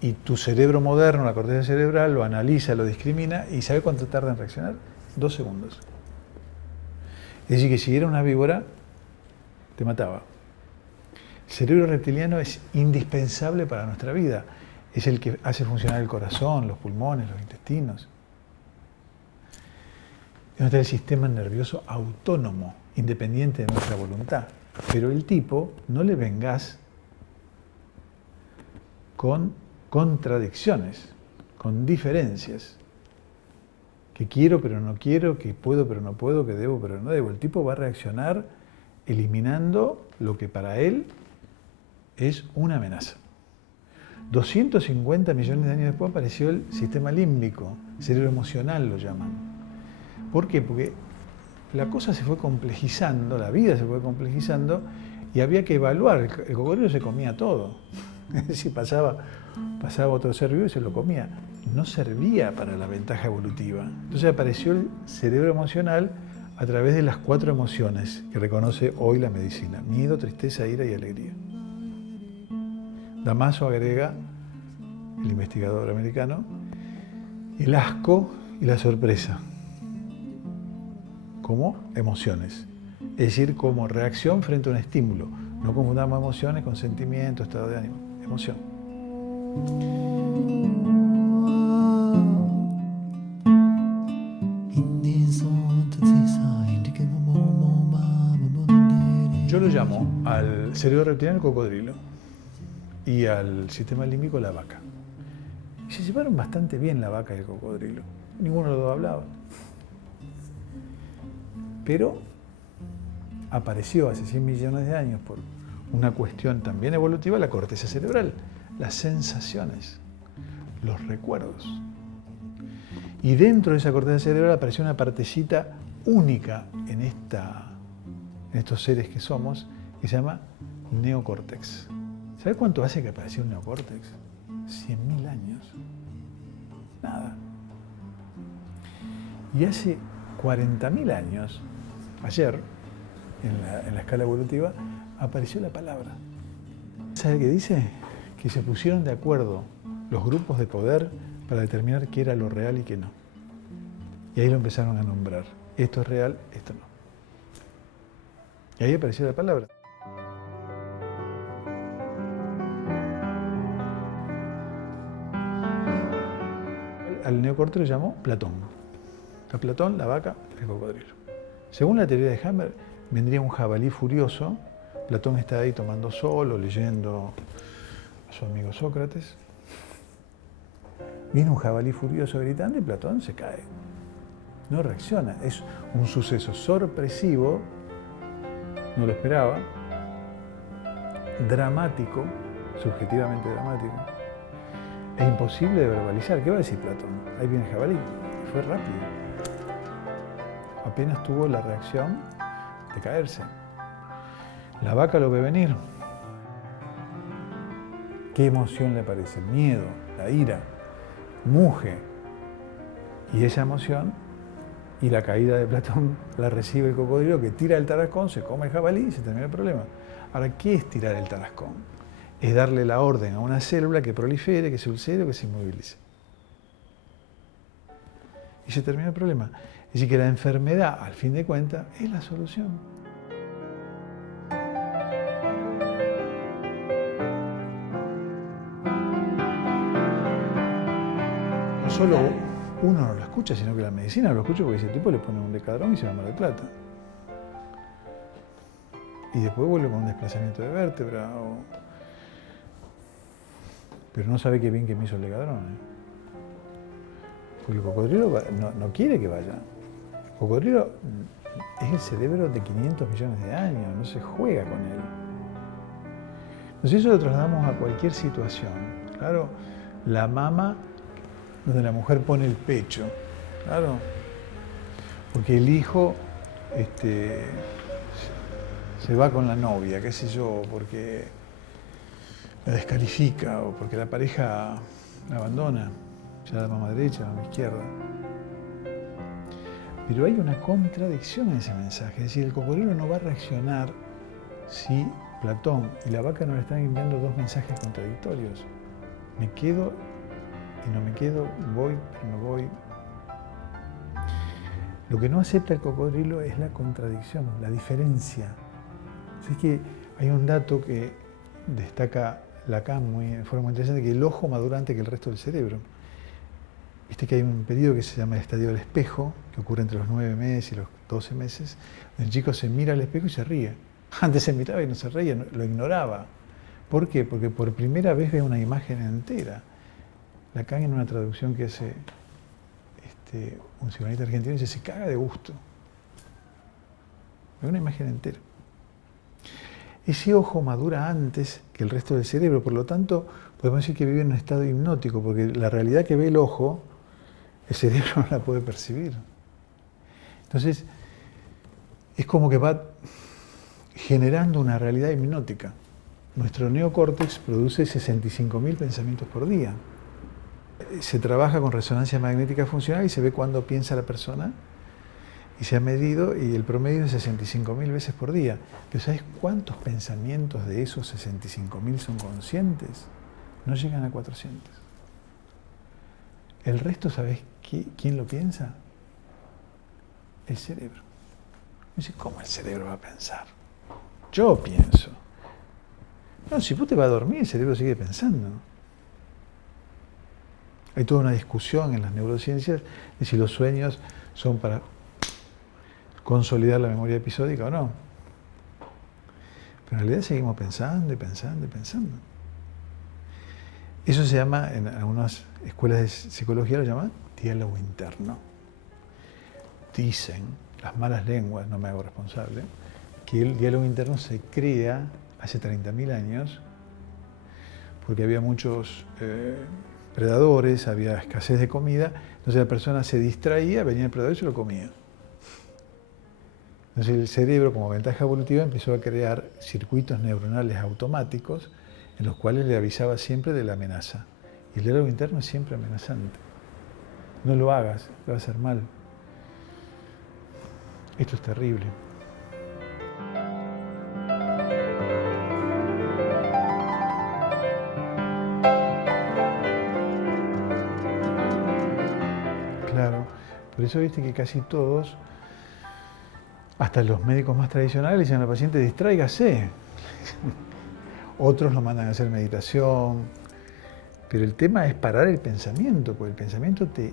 Y tu cerebro moderno, la corteza cerebral, lo analiza, lo discrimina y ¿sabe cuánto tarda en reaccionar? 2 segundos. Es decir, que si era una víbora, te mataba. El cerebro reptiliano es indispensable para nuestra vida. Es el que hace funcionar el corazón, los pulmones, los intestinos. Es nuestro sistema nervioso autónomo, independiente de nuestra voluntad. Pero el tipo no le vengas con contradicciones, con diferencias. Que quiero pero no quiero, que puedo pero no puedo, que debo pero no debo. El tipo va a reaccionar eliminando lo que para él es una amenaza. 250 millones de años después apareció el sistema límbico, cerebro emocional lo llaman. ¿Por qué? Porque la cosa se fue complejizando, la vida se fue complejizando y había que evaluar. El cocodrilo se comía todo. Es decir, pasaba otro ser vivo y se lo comía. No servía para la ventaja evolutiva. Entonces apareció el cerebro emocional a través de las 4 emociones que reconoce hoy la medicina: miedo, tristeza, ira y alegría. Damaso agrega, el investigador americano, el asco y la sorpresa como emociones, es decir, como reacción frente a un estímulo. No confundamos emociones con sentimiento, estado de ánimo. Emoción. Yo lo llamo al cerebro reptiliano el cocodrilo y al sistema límbico la vaca. Y se llevaron bastante bien la vaca y el cocodrilo. Ninguno de los dos hablaba. Pero apareció hace 100 millones de años por una cuestión también evolutiva la corteza cerebral, las sensaciones, los recuerdos. Y dentro de esa corteza cerebral apareció una partecita única en estos seres que somos, que se llama neocórtex. ¿Sabes cuánto hace que apareció un neocórtex? 100.000 años. Nada. Y hace 40.000 años, ayer, en la escala evolutiva, apareció la palabra. ¿Sabe qué dice? Que se pusieron de acuerdo los grupos de poder para determinar qué era lo real y qué no. Y ahí lo empezaron a nombrar. Esto es real, esto no. Y ahí apareció la palabra. Al neocórtex lo llamó Platón. A Platón, la vaca, el cocodrilo. Según la teoría de Hammer, vendría un jabalí furioso. Platón está ahí tomando sol o leyendo a su amigo Sócrates. Viene un jabalí furioso gritando y Platón se cae. No reacciona. Es un suceso sorpresivo, no lo esperaba, dramático, subjetivamente dramático. Es imposible de verbalizar. ¿Qué va a decir Platón? Ahí viene el jabalí. Fue rápido. Apenas tuvo la reacción de caerse. La vaca lo ve venir. ¿Qué emoción le parece? El miedo, la ira, muge. Y esa emoción y la caída de Platón la recibe el cocodrilo, que tira el tarascón, se come el jabalí y se termina el problema. Ahora, ¿qué es tirar el tarascón? Es darle la orden a una célula que prolifere, que se ulcere o que se inmovilice. Y se termina el problema. Es decir, que la enfermedad, al fin de cuentas, es la solución. No solo uno no lo escucha, sino que la medicina lo escucha porque ese tipo le pone un decadrón y se va a Mar del Plata. y después vuelve con un desplazamiento de vértebra. Pero no sabe qué bien que me hizo el legadrón. Porque el cocodrilo no quiere que vaya. El cocodrilo es el cerebro de 500 millones de años, no se juega con él. Entonces eso lo trasladamos a cualquier situación. Claro, la mama, donde la mujer pone el pecho, claro, porque el hijo se va con la novia, qué sé yo, porque la descalifica o porque la pareja la abandona, ya la mama derecha, la mama izquierda. Pero hay una contradicción en ese mensaje, es decir, el cocodrilo no va a reaccionar si Platón y la vaca no le están enviando dos mensajes contradictorios. Me quedo y no me quedo, voy pero no voy. Lo que no acepta el cocodrilo es la contradicción, la diferencia. Así que hay un dato que destaca Lacan de forma muy interesante, que el ojo madura antes que el resto del cerebro. Viste que hay un periodo que se llama el estadio del espejo, que ocurre entre los 9 meses y los 12 meses, donde el chico se mira al espejo y se ríe. Antes se miraba y no se reía, lo ignoraba. ¿Por qué? Porque por primera vez ve una imagen entera. Lacan, en una traducción que hace un psicoanalista argentino, dice, se caga de gusto. Ve una imagen entera. Ese ojo madura antes que el resto del cerebro, por lo tanto, podemos decir que vive en un estado hipnótico, porque la realidad que ve el ojo, el cerebro no la puede percibir. Entonces, es como que va generando una realidad hipnótica. Nuestro neocórtex produce 65.000 pensamientos por día. Se trabaja con resonancia magnética funcional y se ve cuándo piensa la persona, y se ha medido, y el promedio es 65.000 veces por día. Pero ¿sabes cuántos pensamientos de esos 65.000 son conscientes? No llegan a 400. El resto, ¿sabes quién lo piensa? El cerebro. Dice, ¿cómo el cerebro va a pensar? Yo pienso. No, si vos te vas a dormir, el cerebro sigue pensando. Hay toda una discusión en las neurociencias de si los sueños son para consolidar la memoria episódica o no. Pero en realidad seguimos pensando y pensando y pensando. Eso se llama, en algunas escuelas de psicología lo llaman diálogo interno. Dicen las malas lenguas, no me hago responsable, que el diálogo interno se crea hace 30.000 años porque había muchos predadores, había escasez de comida, entonces la persona se distraía, venía el predador y se lo comía. Entonces el cerebro, como ventaja evolutiva, empezó a crear circuitos neuronales automáticos en los cuales le avisaba siempre de la amenaza. Y el diálogo interno es siempre amenazante. No lo hagas, te va a hacer mal. Esto es terrible. Claro, por eso viste que casi todos, hasta los médicos más tradicionales, dicen al paciente, distráigase. Otros lo mandan a hacer meditación. Pero el tema es parar el pensamiento, porque el pensamiento te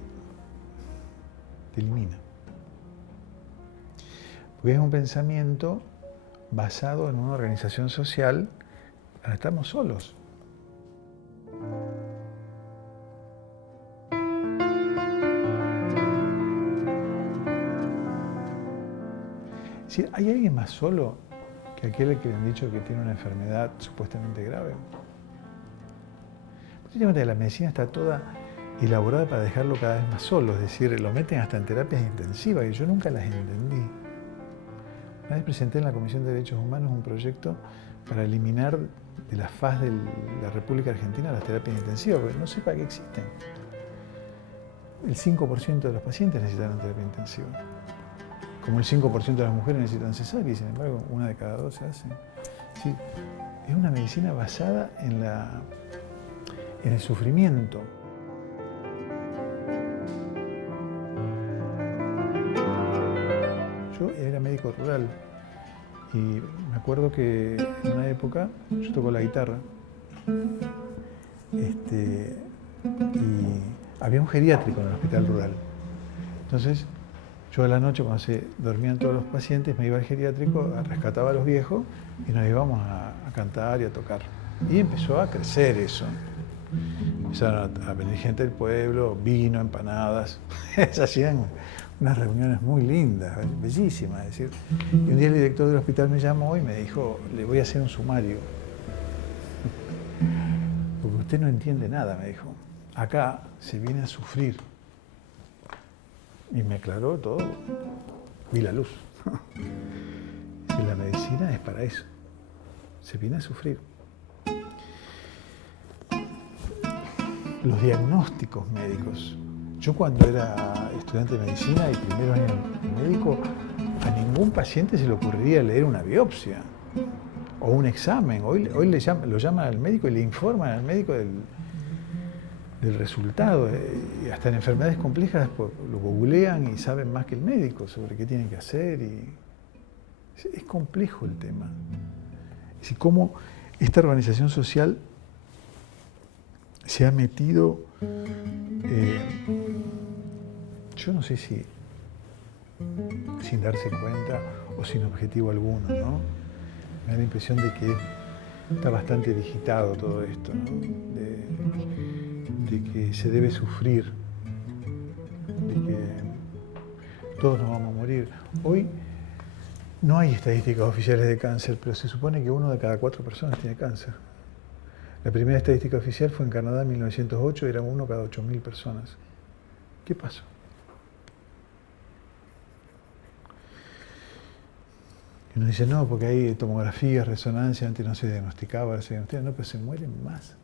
elimina. Porque es un pensamiento basado en una organización social, ahora estamos solos. Es decir, ¿hay alguien más solo que aquel que le han dicho que tiene una enfermedad supuestamente grave? Últimamente la medicina está toda elaborada para dejarlo cada vez más solo, es decir, lo meten hasta en terapias intensivas, y yo nunca las entendí. Una vez presenté en la Comisión de Derechos Humanos un proyecto para eliminar de la faz de la República Argentina las terapias intensivas, porque no sé para qué existen. El 5% de los pacientes necesitan una terapia intensiva. Como el 5% de las mujeres necesitan cesárea, y sin embargo, 1 de cada 2 se hace. Sí, es una medicina basada en el sufrimiento. Yo era médico rural y me acuerdo que en una época yo toco la guitarra y había un geriátrico en el hospital rural. Entonces Yo a la noche, cuando se dormían todos los pacientes, me iba al geriátrico, rescataba a los viejos y nos íbamos a cantar y a tocar. Y empezó a crecer eso. Empezaron a venir gente del pueblo, vino, empanadas. Se hacían unas reuniones muy lindas, bellísimas. Es decir, y un día el director del hospital me llamó y me dijo, le voy a hacer un sumario. Porque usted no entiende nada, me dijo. Acá se viene a sufrir. Y me aclaró todo. Vi la luz. Y la medicina es para eso. Se viene a sufrir. Los diagnósticos médicos. Yo cuando era estudiante de medicina y primer año de médico, a ningún paciente se le ocurriría leer una biopsia o un examen. Hoy lo llaman al médico y le informan al médico del resultado. Y hasta en enfermedades complejas pues, lo googlean y saben más que el médico sobre qué tienen que hacer. Es complejo el tema. Es decir, cómo esta organización social se ha metido, yo no sé si sin darse cuenta o sin objetivo alguno, ¿no? Me da la impresión de que está bastante digitado todo esto, ¿no? De que se debe sufrir, de que todos nos vamos a morir. Hoy no hay estadísticas oficiales de cáncer, pero se supone que 1 de cada 4 personas tiene cáncer. La primera estadística oficial fue en Canadá en 1908, era 1 cada 8.000 personas. ¿Qué pasó? Y uno dice, no, porque hay tomografías, resonancia, antes no se diagnosticaba, ahora se diagnostica. No, pero se mueren más.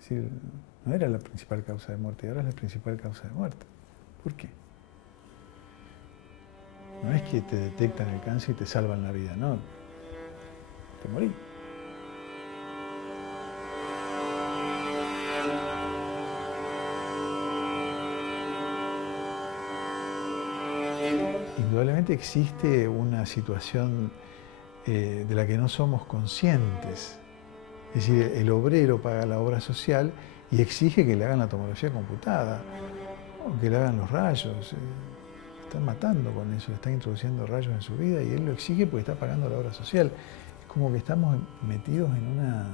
Es decir, no era la principal causa de muerte, ahora es la principal causa de muerte. ¿Por qué? No es que te detectan el cáncer y te salvan la vida, no. Te morís. Indudablemente existe una situación de la que no somos conscientes. Es decir, el obrero paga la obra social y exige que le hagan la tomografía computada, o que le hagan los rayos. Están matando con eso, le están introduciendo rayos en su vida y él lo exige porque está pagando la obra social. Es como que estamos metidos en una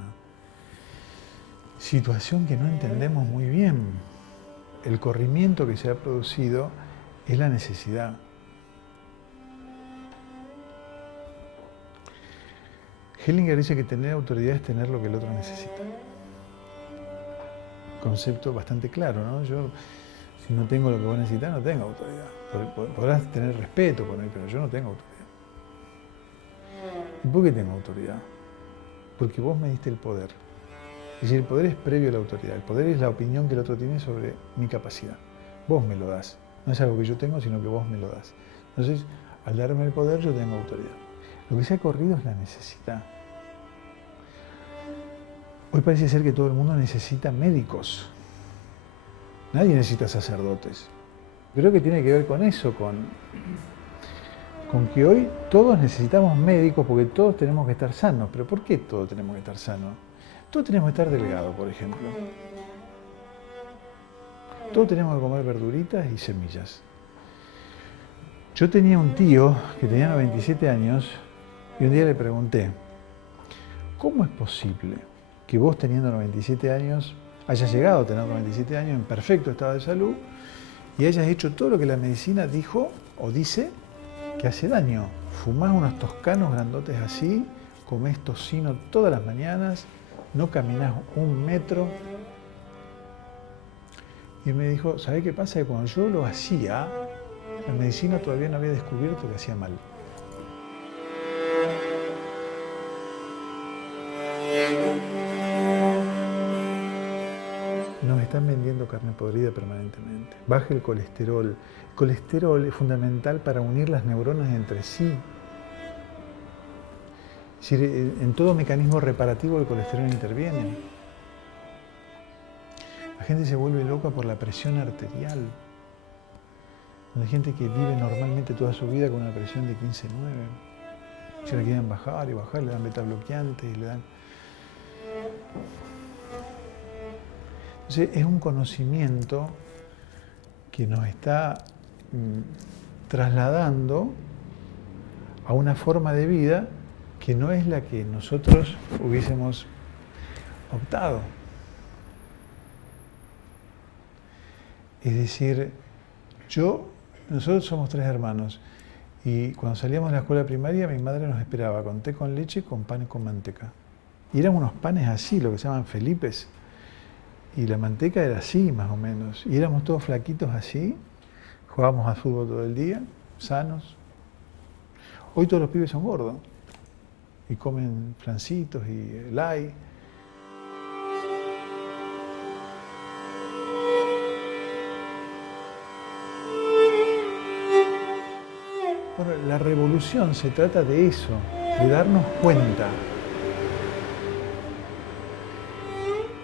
situación que no entendemos muy bien. El corrimiento que se ha producido es la necesidad. Hellinger dice que tener autoridad es tener lo que el otro necesita. Concepto bastante claro, ¿no? Yo, si no tengo lo que vos necesitas, no tengo autoridad. Podrás tener respeto por mí, pero yo no tengo autoridad. ¿Y por qué tengo autoridad? Porque vos me diste el poder. Es decir, el poder es previo a la autoridad. El poder es la opinión que el otro tiene sobre mi capacidad. Vos me lo das. No es algo que yo tengo, sino que vos me lo das. Entonces, al darme el poder, yo tengo autoridad. Lo que se ha corrido es la necesidad. Hoy parece ser que todo el mundo necesita médicos. Nadie necesita sacerdotes. Creo que tiene que ver con eso, con que hoy todos necesitamos médicos porque todos tenemos que estar sanos. ¿Pero por qué todos tenemos que estar sanos? Todos tenemos que estar delgados, por ejemplo. Todos tenemos que comer verduritas y semillas. Yo tenía un tío que tenía 97 años y un día le pregunté, ¿cómo es posible que vos teniendo 97 años, hayas llegado a tener 97 años en perfecto estado de salud y hayas hecho todo lo que la medicina dijo o dice que hace daño? Fumás unos toscanos grandotes así, comés tocino todas las mañanas, no caminás 1 metro. Y me dijo, ¿sabés qué pasa? Que cuando yo lo hacía, la medicina todavía no había descubierto que hacía mal. Nos están vendiendo carne podrida permanentemente. Baja el colesterol. El colesterol es fundamental para unir las neuronas entre sí. Es decir, en todo mecanismo reparativo el colesterol interviene. La gente se vuelve loca por la presión arterial. Hay gente que vive normalmente toda su vida con una presión de 15/9. Se la quieren bajar y bajar, le dan beta bloqueantes, le dan... Entonces es un conocimiento que nos está trasladando a una forma de vida que no es la que nosotros hubiésemos optado. Es decir, nosotros somos 3 hermanos y cuando salíamos de la escuela primaria mi madre nos esperaba con té con leche y con pan y con manteca. Y eran unos panes así, lo que se llaman felipes. Y la manteca era así, más o menos. Y éramos todos flaquitos así, jugábamos al fútbol todo el día, sanos. Hoy todos los pibes son gordos y comen flancitos y helai. Bueno, la revolución se trata de eso, de darnos cuenta,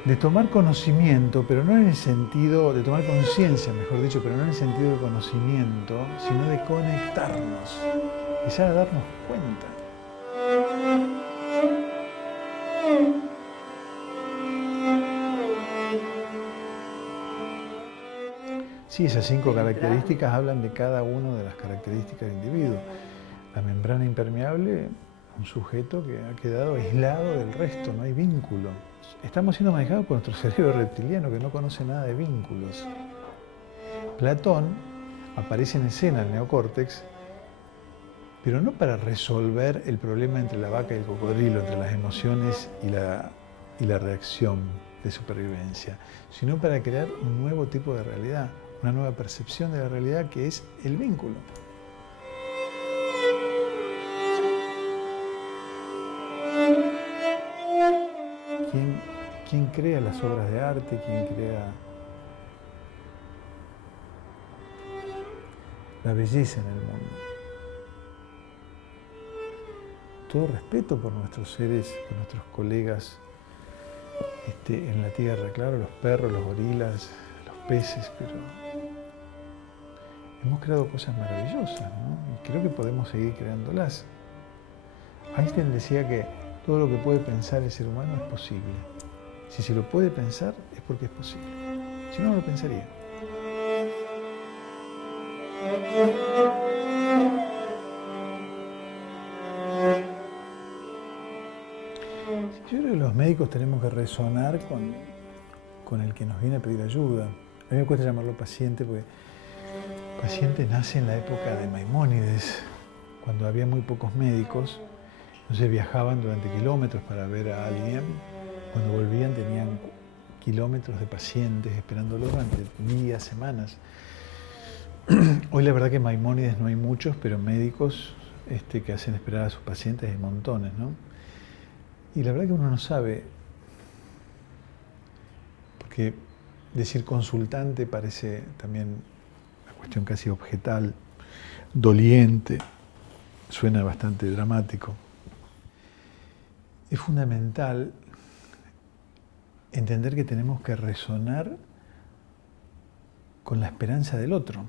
de tomar conocimiento, pero no en el sentido, de tomar conciencia, mejor dicho, pero no en el sentido de conocimiento, sino de conectarnos, empezar a darnos cuenta. Sí, esas 5 características hablan de cada una de las características del individuo. La membrana impermeable, un sujeto que ha quedado aislado del resto, no hay vínculo. Estamos siendo manejados por nuestro cerebro reptiliano que no conoce nada de vínculos. Platón aparece en escena, el neocórtex, pero no para resolver el problema entre la vaca y el cocodrilo, entre las emociones y la reacción de supervivencia, sino para crear un nuevo tipo de realidad, una nueva percepción de la realidad que es el vínculo. ¿Quién crea las obras de arte? ¿Quién crea la belleza en el mundo? Todo respeto por nuestros seres, por nuestros colegas en la tierra, claro, los perros, los gorilas, los peces, pero hemos creado cosas maravillosas, ¿no? Y creo que podemos seguir creándolas. Einstein decía que todo lo que puede pensar el ser humano es posible. Si se lo puede pensar es porque es posible. Si no, no lo pensaría. Yo creo que los médicos tenemos que resonar con el que nos viene a pedir ayuda. A mí me cuesta llamarlo paciente porque el paciente nace en la época de Maimónides, cuando había muy pocos médicos. Entonces viajaban durante kilómetros para ver a alguien. Cuando volvían tenían kilómetros de pacientes esperándolo durante días, semanas. Hoy la verdad que en Maimónides no hay muchos, pero médicos que hacen esperar a sus pacientes hay montones, ¿no? Y la verdad que uno no sabe, porque decir consultante parece también una cuestión casi objetal, doliente, suena bastante dramático. Es fundamental entender que tenemos que resonar con la esperanza del otro.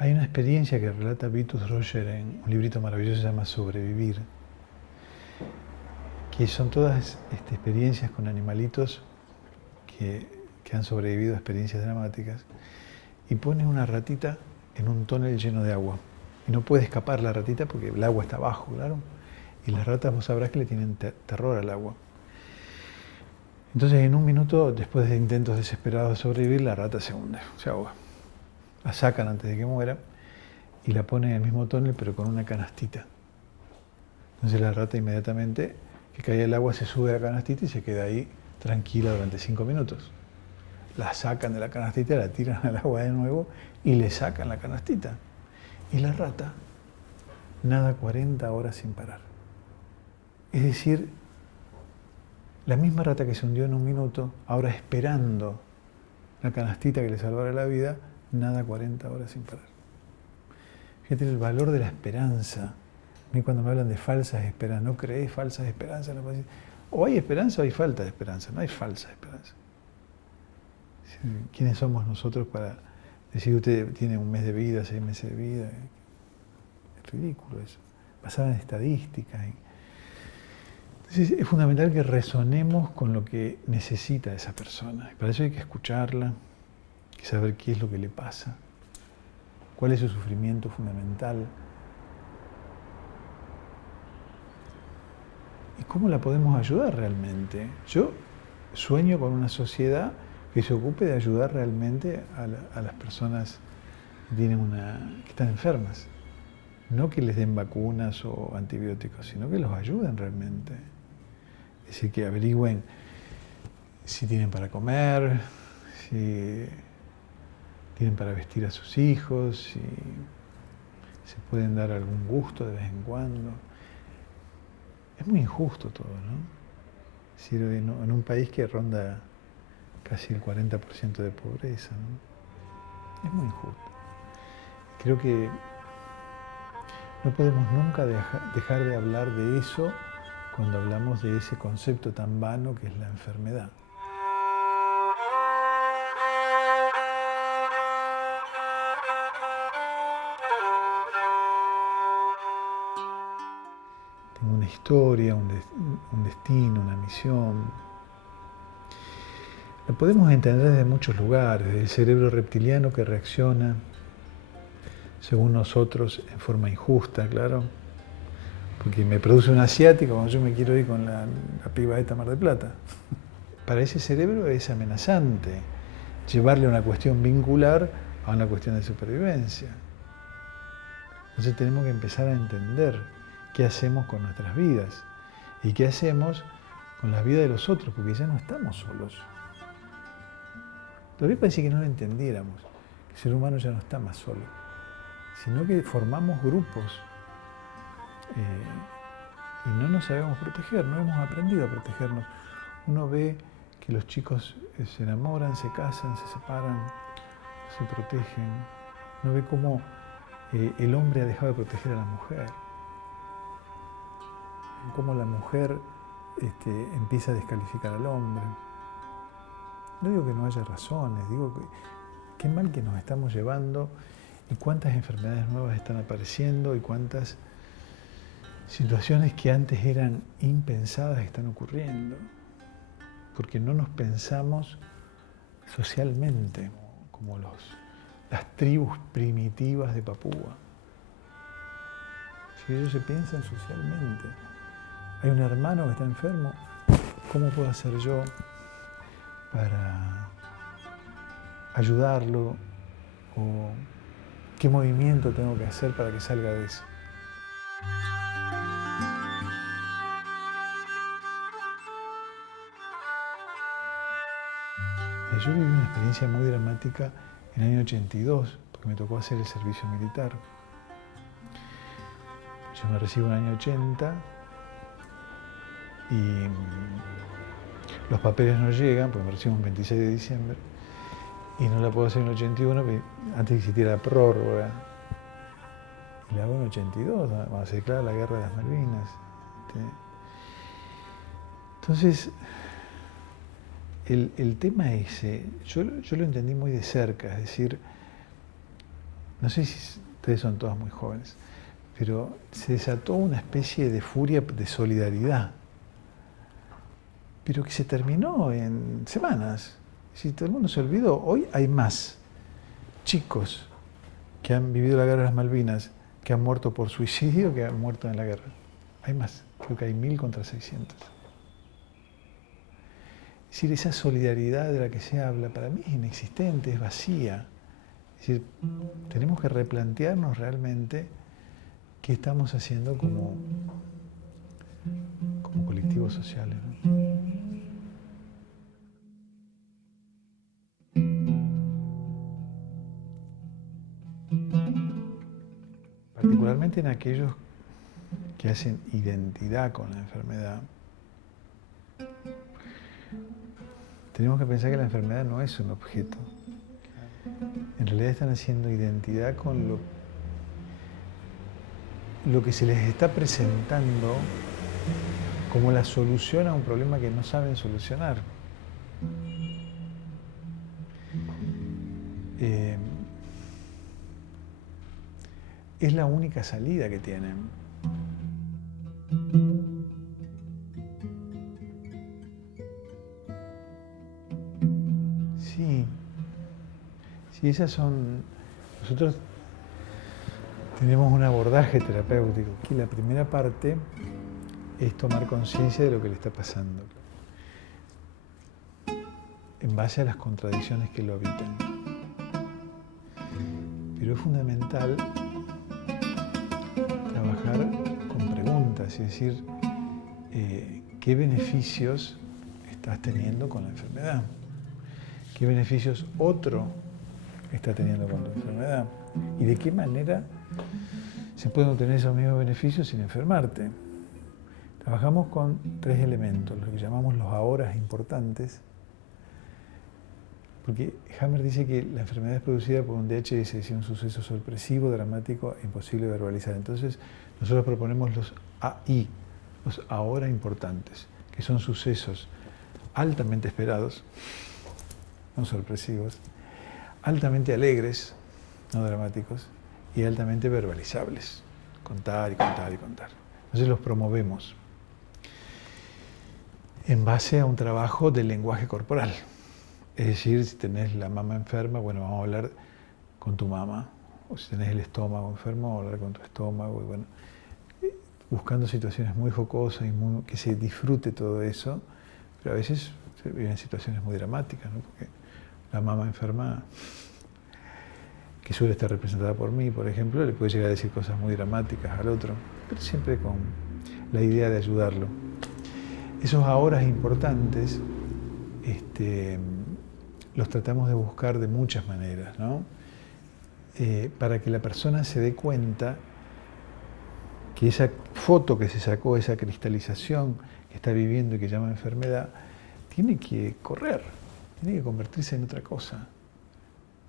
Hay una experiencia que relata Vitus Roger en un librito maravilloso que se llama Sobrevivir, que son todas experiencias con animalitos que han sobrevivido a experiencias dramáticas, y pone una ratita en un tonel lleno de agua. Y no puede escapar la ratita porque el agua está abajo, claro. Y las ratas vos sabrás que le tienen terror al agua. Entonces en un minuto, después de intentos desesperados de sobrevivir, la rata se hunde, se ahoga. La sacan antes de que muera y la ponen en el mismo tonel pero con una canastita. Entonces la rata inmediatamente que cae el agua se sube a la canastita y se queda ahí tranquila durante 5 minutos. La sacan de la canastita, la tiran al agua de nuevo y le sacan la canastita. Y la rata nada 40 horas sin parar. Es decir, la misma rata que se hundió en un minuto, ahora esperando la canastita que le salvara la vida, nada 40 horas sin parar. Fíjate el valor de la esperanza. A mí cuando me hablan de falsas esperanzas, no creéis falsas esperanzas, no puedo decir, o hay esperanza o hay falta de esperanza, no hay falsa esperanza. ¿Quiénes somos nosotros para decir usted tiene 1 mes de vida, 6 meses de vida? Es ridículo eso, basado en estadísticas. Entonces es fundamental que resonemos con lo que necesita esa persona. Para eso hay que escucharla, que saber qué es lo que le pasa, cuál es su sufrimiento fundamental y cómo la podemos ayudar realmente. Yo sueño con una sociedad que se ocupe de ayudar realmente a las personas que están enfermas. No que les den vacunas o antibióticos, sino que los ayuden realmente. Es decir, que averigüen si tienen para comer, si tienen para vestir a sus hijos, si se pueden dar algún gusto de vez en cuando. Es muy injusto todo, ¿no? Es decir, en un país que ronda casi el 40% de pobreza, ¿no? Es muy injusto. Creo que no podemos nunca dejar de hablar de eso cuando hablamos de ese concepto tan vano que es la enfermedad. Tengo una historia, un destino, una misión. La podemos entender desde muchos lugares, desde el cerebro reptiliano que reacciona según nosotros en forma injusta, claro, porque me produce un asiático cuando yo me quiero ir con la piba esta Mar del Plata. Para ese cerebro es amenazante llevarle una cuestión vincular a una cuestión de supervivencia. Entonces tenemos que empezar a entender qué hacemos con nuestras vidas y qué hacemos con la vida de los otros, porque ya no estamos solos. Todavía parece que no lo entendiéramos, que el ser humano ya no está más solo, sino que formamos grupos y no nos sabemos proteger, no hemos aprendido a protegernos. Uno ve que los chicos se enamoran, se casan, se separan, se protegen. Uno ve cómo el hombre ha dejado de proteger a la mujer, cómo la mujer empieza a descalificar al hombre. No digo que no haya razones, digo que qué mal que nos estamos llevando y cuántas enfermedades nuevas están apareciendo y cuántas situaciones que antes eran impensadas están ocurriendo, porque no nos pensamos socialmente como las tribus primitivas de Papúa. Si ellos se piensan socialmente, hay un hermano que está enfermo, ¿cómo puedo hacer yo para ayudarlo? ¿O qué movimiento tengo que hacer para que salga de eso? Yo viví una experiencia muy dramática en el año 82, porque me tocó hacer el servicio militar. Yo me recibo en el año 80 y los papeles no llegan, porque me recibo el 26 de diciembre, y no la puedo hacer en el 81, antes que existiera la prórroga. Y la hago en el 82, cuando se declara la guerra de las Malvinas. Entonces, el tema ese, yo lo entendí muy de cerca, es decir, no sé si ustedes son todas muy jóvenes, pero se desató una especie de furia de solidaridad, pero que se terminó en semanas. Si todo el mundo se olvidó, hoy hay más chicos que han vivido la guerra de las Malvinas, que han muerto por suicidio, que han muerto en la guerra. Hay más, creo que hay 1000 contra 600. Es decir, esa solidaridad de la que se habla, para mí es inexistente, es vacía. Es decir, tenemos que replantearnos realmente qué estamos haciendo como colectivos sociales, ¿no? Particularmente en aquellos que hacen identidad con la enfermedad, tenemos que pensar que la enfermedad no es un objeto. En realidad están haciendo identidad con lo que se les está presentando como la solución a un problema que no saben solucionar. Es la única salida que tienen. Sí, Sí, nosotros tenemos un abordaje terapéutico. Aquí la primera parte es tomar conciencia de lo que le está pasando, en base a las contradicciones que lo habitan. Pero es fundamental trabajar con preguntas, es decir, ¿qué beneficios estás teniendo con la enfermedad? ¿Qué beneficios otro está teniendo con tu enfermedad? ¿Y de qué manera se pueden obtener esos mismos beneficios sin enfermarte? Trabajamos con 3 elementos, lo que llamamos los ahora importantes, porque Hammer dice que la enfermedad es producida por un DHS, es decir, un suceso sorpresivo, dramático e imposible de verbalizar. Entonces, nosotros proponemos los AI, los ahora importantes, que son sucesos altamente esperados, no sorpresivos, altamente alegres, no dramáticos, y altamente verbalizables. Contar y contar y contar. Entonces los promovemos en base a un trabajo del lenguaje corporal. Es decir, si tenés la mama enferma, bueno, vamos a hablar con tu mamá. O si tenés el estómago enfermo, vamos a hablar con tu estómago. Y bueno, buscando situaciones muy jocosas y que se disfrute todo eso, pero a veces se viven situaciones muy dramáticas, ¿no? Porque la mama enferma, que suele estar representada por mí, por ejemplo, le puede llegar a decir cosas muy dramáticas al otro, pero siempre con la idea de ayudarlo. Esos ahora importantes los tratamos de buscar de muchas maneras, ¿no? Para que la persona se dé cuenta que esa foto que se sacó, esa cristalización que está viviendo y que llama enfermedad, tiene que correr, tiene que convertirse en otra cosa.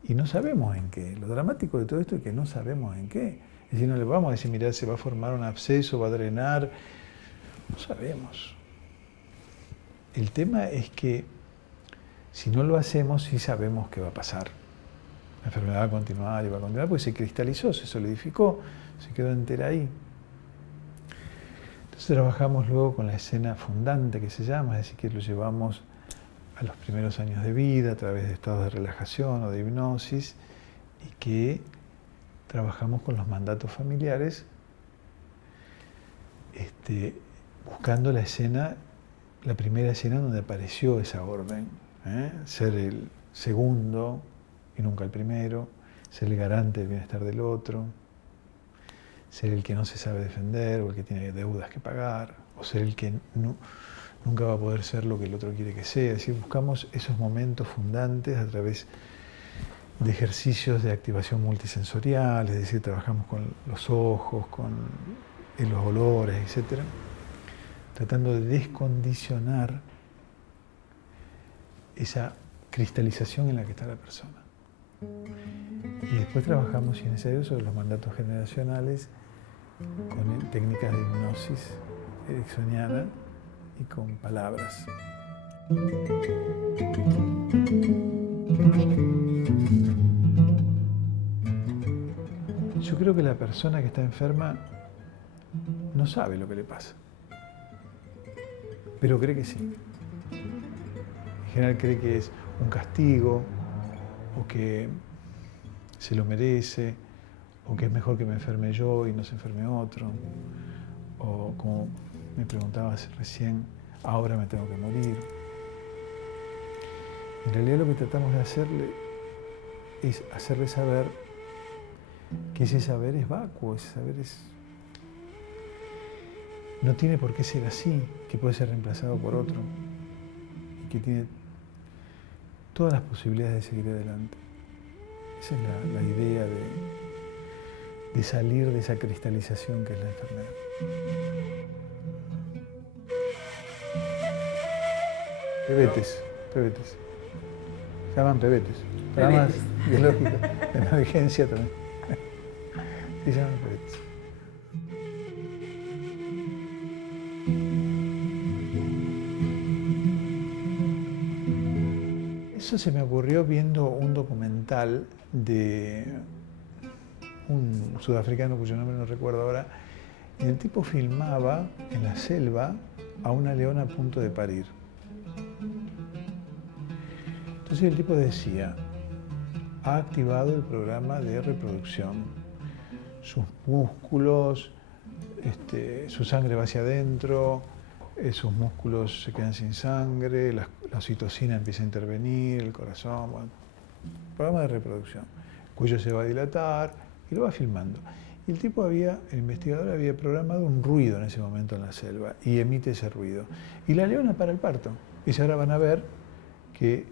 Y no sabemos en qué. Lo dramático de todo esto es que no sabemos en qué. Es decir, no le vamos a decir, mirá, se va a formar un absceso, va a drenar. No sabemos. El tema es que si no lo hacemos, sí sabemos qué va a pasar. La enfermedad va a continuar y va a continuar porque se cristalizó, se solidificó, se quedó entera ahí. Entonces trabajamos luego con la escena fundante que se llama, es decir, que lo llevamos a los primeros años de vida a través de estados de relajación o de hipnosis y que trabajamos con los mandatos familiares buscando la escena, la primera escena donde apareció esa orden, ser el segundo y nunca el primero, ser el garante del bienestar del otro, ser el que no se sabe defender o el que tiene deudas que pagar, o ser el que nunca va a poder ser lo que el otro quiere que sea. Es decir, buscamos esos momentos fundantes a través de ejercicios de activación multisensorial, es decir, trabajamos con los ojos, con los olores, etc., tratando de descondicionar esa cristalización en la que está la persona. Y después trabajamos, si es necesario, sobre los mandatos generacionales con técnicas de hipnosis ericksoniana y con palabras. Yo creo que la persona que está enferma no sabe lo que le pasa, pero cree que sí. En general cree que es un castigo, o que se lo merece, o que es mejor que me enferme yo y no se enferme otro, o como me preguntabas recién, ahora me tengo que morir. En realidad lo que tratamos de hacerle es hacerle saber que ese saber es vacuo, ese saber no tiene por qué ser así, que puede ser reemplazado por otro, y que tiene todas las posibilidades de seguir adelante. Esa es la idea de salir de esa cristalización que es la enfermedad. Pebetes. Se llaman pebetes. Programas biológicos de emergencia también. Se llaman pebetes. Eso se me ocurrió viendo un documental de un sudafricano cuyo nombre no recuerdo ahora. Y el tipo filmaba en la selva a una leona a punto de parir. Entonces el tipo decía, ha activado el programa de reproducción. Sus músculos, su sangre va hacia adentro, sus músculos se quedan sin sangre, la oxitocina empieza a intervenir, el corazón, bueno, programa de reproducción. El cuello se va a dilatar y lo va filmando. Y el investigador había programado un ruido en ese momento en la selva y emite ese ruido. Y la leona para el parto. Y ahora van a ver que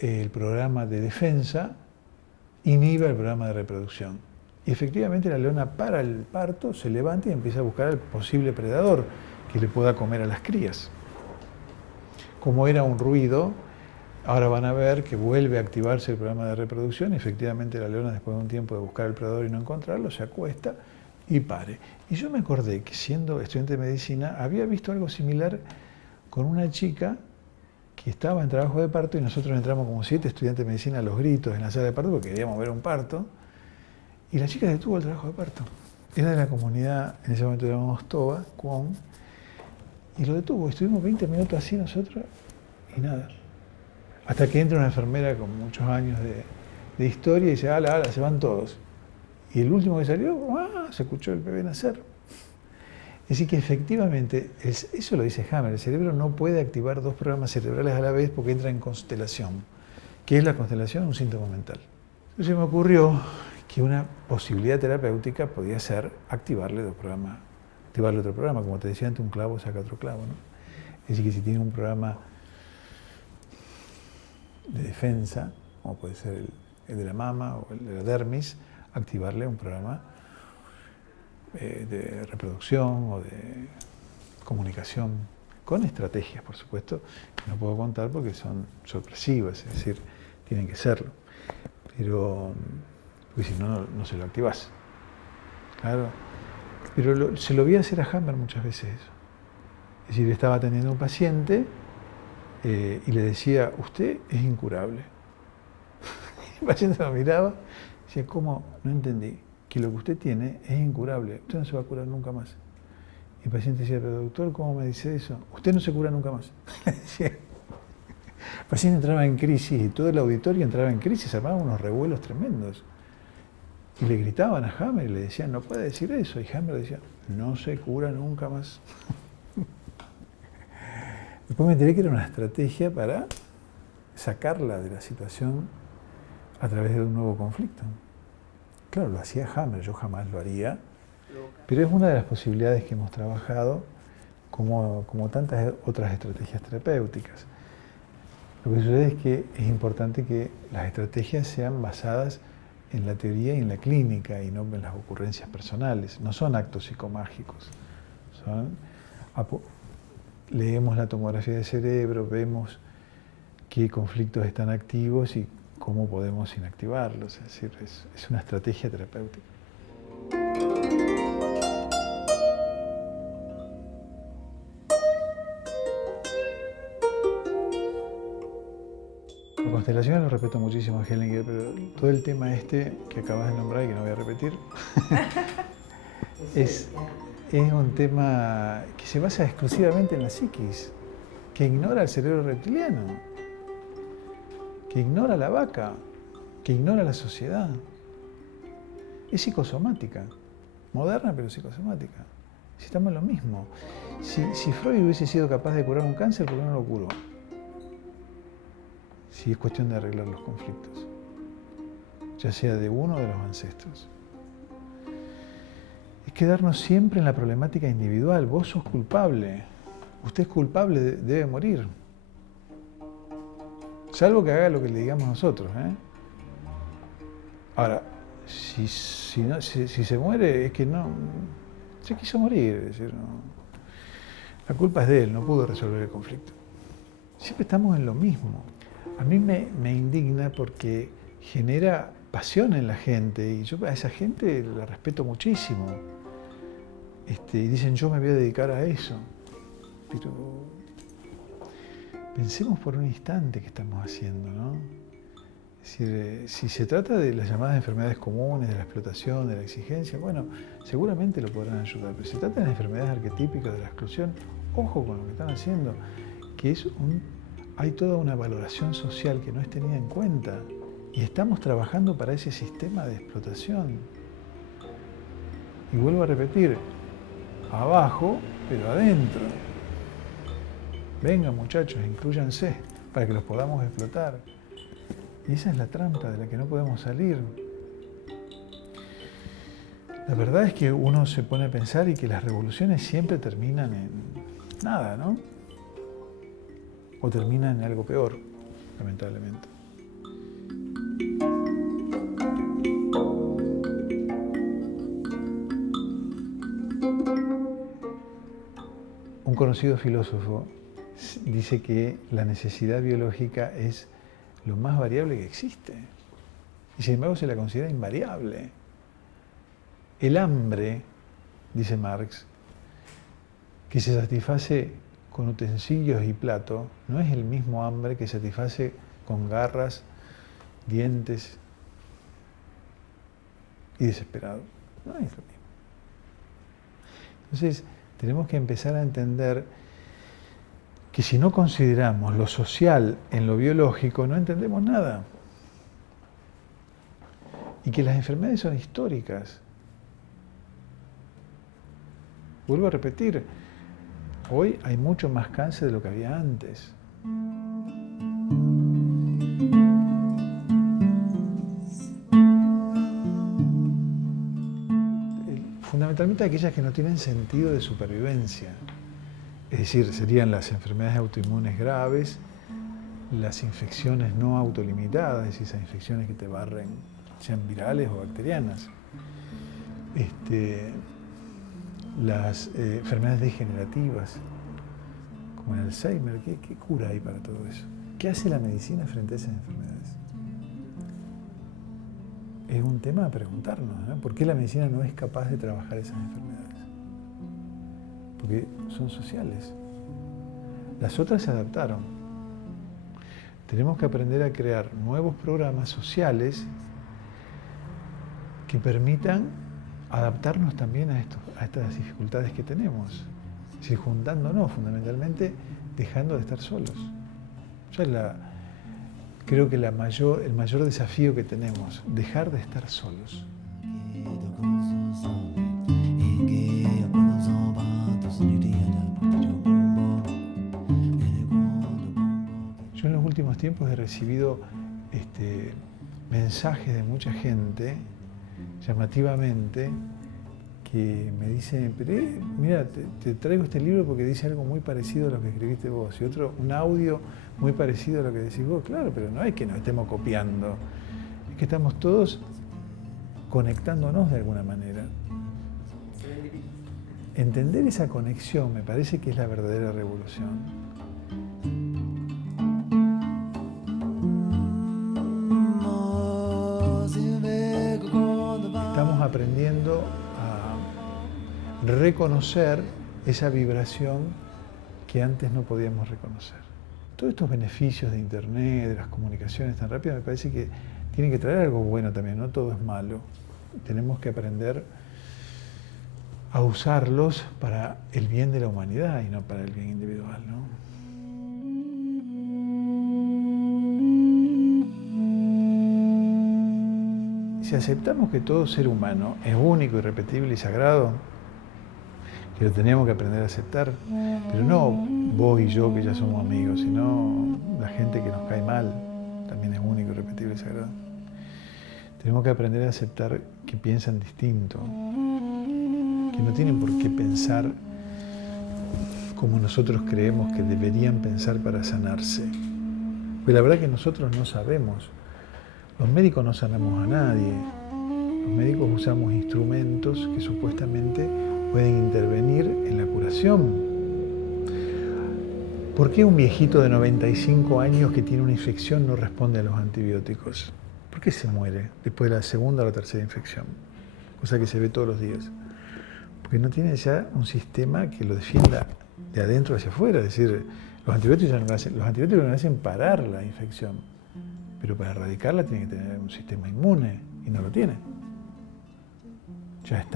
el programa de defensa inhibe el programa de reproducción. Y efectivamente la leona para el parto, se levanta y empieza a buscar al posible predador que le pueda comer a las crías. Como era un ruido, ahora van a ver que vuelve a activarse el programa de reproducción y efectivamente la leona, después de un tiempo de buscar al predador y no encontrarlo, se acuesta y pare. Y yo me acordé que, siendo estudiante de medicina, había visto algo similar con una chica que estaba en trabajo de parto y nosotros entramos como 7 estudiantes de medicina a los gritos en la sala de parto porque queríamos ver un parto. Y la chica detuvo el trabajo de parto. Era de la comunidad, en ese momento llamábamos Toba, Cuón, y lo detuvo. Estuvimos 20 minutos así nosotros y nada. Hasta que entra una enfermera con muchos años de historia y dice, ala, se van todos. Y el último que salió, se escuchó el bebé nacer. Es decir, que efectivamente, eso lo dice Hammer, el cerebro no puede activar 2 programas cerebrales a la vez porque entra en constelación. ¿Qué es la constelación? Un síntoma mental. Entonces me ocurrió que una posibilidad terapéutica podía ser activarle otro programa. Como te decía antes, un clavo saca otro clavo, ¿no? Es decir, que si tiene un programa de defensa, como puede ser el de la mama o el de la dermis, activarle un programa de reproducción o de comunicación, con estrategias, por supuesto, que no puedo contar porque son sorpresivas, es decir, tienen que serlo. Pero, porque si no, no se lo activás. Claro. Pero se lo vi hacer a Hammer muchas veces eso. Es decir, estaba atendiendo a un paciente y le decía, usted es incurable. El paciente lo miraba y decía, ¿cómo? No entendí. Que lo que usted tiene es incurable. Usted no se va a curar nunca más. Y el paciente decía, pero doctor, ¿cómo me dice eso? Usted no se cura nunca más. El paciente entraba en crisis y todo el auditorio entraba en crisis, armaban unos revuelos tremendos. Y le gritaban a Hammer y le decían, no puede decir eso. Y Hammer decía, no se cura nunca más. Después me enteré que era una estrategia para sacarla de la situación a través de un nuevo conflicto. Claro, lo hacía Hammer, yo jamás lo haría, pero es una de las posibilidades que hemos trabajado como tantas otras estrategias terapéuticas. Lo que sucede es que es importante que las estrategias sean basadas en la teoría y en la clínica y no en las ocurrencias personales. No son actos psicomágicos. Leemos la tomografía del cerebro, vemos qué conflictos están activos y cómo podemos inactivarlos. Es decir, es una estrategia terapéutica. La constelación lo respeto muchísimo a Hellinger, pero todo el tema que acabas de nombrar y que no voy a repetir, es un tema que se basa exclusivamente en la psiquis, que ignora el cerebro reptiliano, que ignora la vaca, que ignora la sociedad. Es psicosomática, moderna pero psicosomática. Si estamos en lo mismo. Si Freud hubiese sido capaz de curar un cáncer, ¿por qué no lo curó? Si es cuestión de arreglar los conflictos, ya sea de uno o de los ancestros. Es quedarnos siempre en la problemática individual. Vos sos culpable, usted es culpable, debe morir. Salvo que haga lo que le digamos nosotros, ¿eh? Ahora, si se muere, es que no se quiso morir. Es decir, no, la culpa es de él, no pudo resolver el conflicto. Siempre estamos en lo mismo. A mí me indigna porque genera pasión en la gente y yo a esa gente la respeto muchísimo. Y dicen, yo me voy a dedicar a eso. Pero pensemos por un instante qué estamos haciendo, ¿no? Es decir, si se trata de las llamadas enfermedades comunes, de la explotación, de la exigencia, bueno, seguramente lo podrán ayudar. Pero si se trata de las enfermedades arquetípicas, de la exclusión, ojo con lo que están haciendo, que hay toda una valoración social que no es tenida en cuenta Y estamos trabajando para ese sistema de explotación. Y vuelvo a repetir, abajo, pero adentro. Vengan muchachos, inclúyanse para que los podamos explotar. Y esa es la trampa de la que no podemos salir. La verdad es que uno se pone a pensar y que las revoluciones siempre terminan en nada, ¿no? O terminan en algo peor, lamentablemente. Un conocido filósofo dice que la necesidad biológica es lo más variable que existe. Y sin embargo se la considera invariable. El hambre, dice Marx, que se satisface con utensilios y plato, no es el mismo hambre que se satisface con garras, dientes y desesperado. No es lo mismo. Entonces, tenemos que empezar a entender que si no consideramos lo social en lo biológico, no entendemos nada. Y que las enfermedades son históricas. Vuelvo a repetir, hoy hay mucho más cáncer de lo que había antes. Fundamentalmente aquellas que no tienen sentido de supervivencia. Es decir, serían las enfermedades autoinmunes graves, las infecciones no autolimitadas, es decir, esas infecciones que te barren, sean virales o bacterianas. Las enfermedades degenerativas, como el Alzheimer, ¿qué cura hay para todo eso? ¿Qué hace la medicina frente a esas enfermedades? Es un tema a preguntarnos, ¿no? ¿Por qué la medicina no es capaz de trabajar esas enfermedades? Porque son sociales. Las otras se adaptaron. Tenemos que aprender a crear nuevos programas sociales que permitan adaptarnos también a estas dificultades que tenemos. Es decir, juntándonos, fundamentalmente, dejando de estar solos. Creo que el mayor desafío que tenemos, dejar de estar solos. Yo en los últimos tiempos he recibido mensajes de mucha gente, llamativamente, que me dicen, mira, te traigo este libro porque dice algo muy parecido a lo que escribiste vos, y un audio muy parecido a lo que decís vos. Claro, pero no es que nos estemos copiando, es que estamos todos conectándonos de alguna manera. Entender esa conexión me parece que es la verdadera revolución. Estamos aprendiendo a reconocer esa vibración que antes no podíamos reconocer. Todos estos beneficios de Internet, de las comunicaciones tan rápidas, me parece que tienen que traer algo bueno también, no todo es malo. Tenemos que aprender a usarlos para el bien de la humanidad y no para el bien individual, ¿no? Si aceptamos que todo ser humano es único, irrepetible y sagrado, que lo tenemos que aprender a aceptar, pero no vos y yo que ya somos amigos, sino la gente que nos cae mal, también es único, irrepetible y sagrado. Tenemos que aprender a aceptar que piensan distinto, que no tienen por qué pensar como nosotros creemos que deberían pensar para sanarse. Pues la verdad es que nosotros no sabemos. Los médicos no sanamos a nadie. Los médicos usamos instrumentos que supuestamente pueden intervenir en la curación. ¿Por qué un viejito de 95 años que tiene una infección no responde a los antibióticos? ¿Por qué se muere después de la segunda o la tercera infección? Cosa que se ve todos los días. Porque no tiene ya un sistema que lo defienda de adentro hacia afuera. Es decir, los antibióticos no hacen parar la infección. Pero para erradicarla tiene que tener un sistema inmune, y no lo tiene. Ya es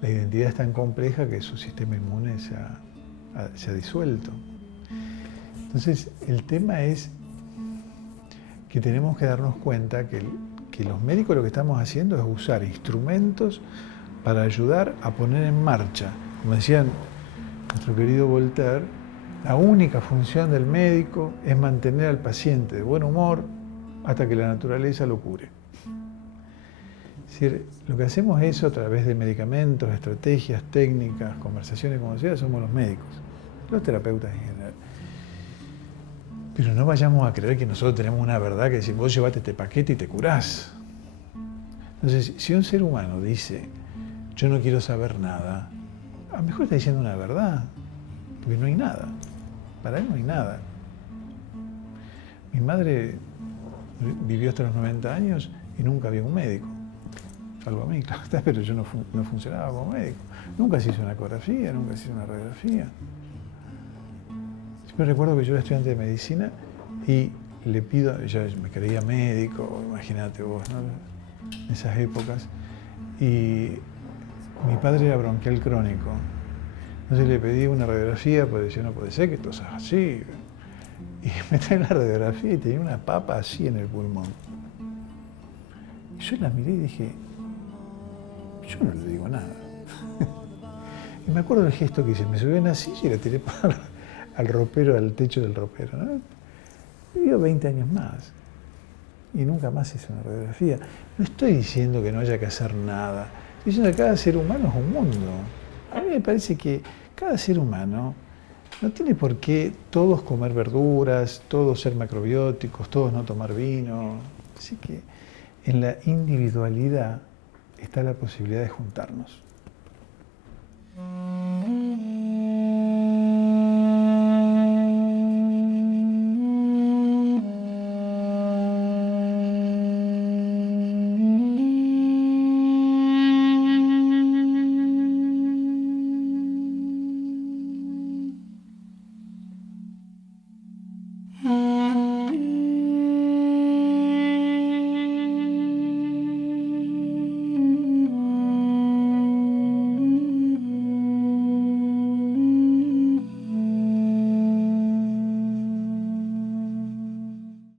la identidad es tan compleja que su sistema inmune se ha disuelto. Entonces, el tema es que tenemos que darnos cuenta que los médicos lo que estamos haciendo es usar instrumentos para ayudar a poner en marcha. Como decía nuestro querido Voltaire, la única función del médico es mantener al paciente de buen humor hasta que la naturaleza lo cure. Es decir, lo que hacemos eso a través de medicamentos, estrategias, técnicas, conversaciones, como decía, somos los médicos, los terapeutas en general. Pero no vayamos a creer que nosotros tenemos una verdad que decir, vos llevate este paquete y te curás. Entonces, si un ser humano dice, yo no quiero saber nada, a lo mejor está diciendo una verdad, porque no hay nada. Para él no hay nada. Mi madre vivió hasta los 90 años y nunca vio un médico. Salvo a mí, claro está, pero yo no funcionaba como médico. Nunca se hizo una ecografía, nunca se hizo una radiografía. Siempre recuerdo que yo era estudiante de medicina y le pido, yo me creía médico, imagínate vos, ¿no? En esas épocas. Y mi padre era bronquial crónico. Entonces le pedí una radiografía, pues decía, no puede ser que esto sea así. Y me trae la radiografía y tenía una papa así en el pulmón. Y yo la miré y dije, yo no le digo nada. Y me acuerdo del gesto que hice, me subí en la silla y la tiré al ropero, al techo del ropero, ¿no? Vivió 20 años más y nunca más hice una radiografía. No estoy diciendo que no haya que hacer nada, estoy diciendo que cada ser humano es un mundo. A mí me parece que cada ser humano no tiene por qué todos comer verduras, todos ser macrobióticos, todos no tomar vino. Así que en la individualidad está la posibilidad de juntarnos.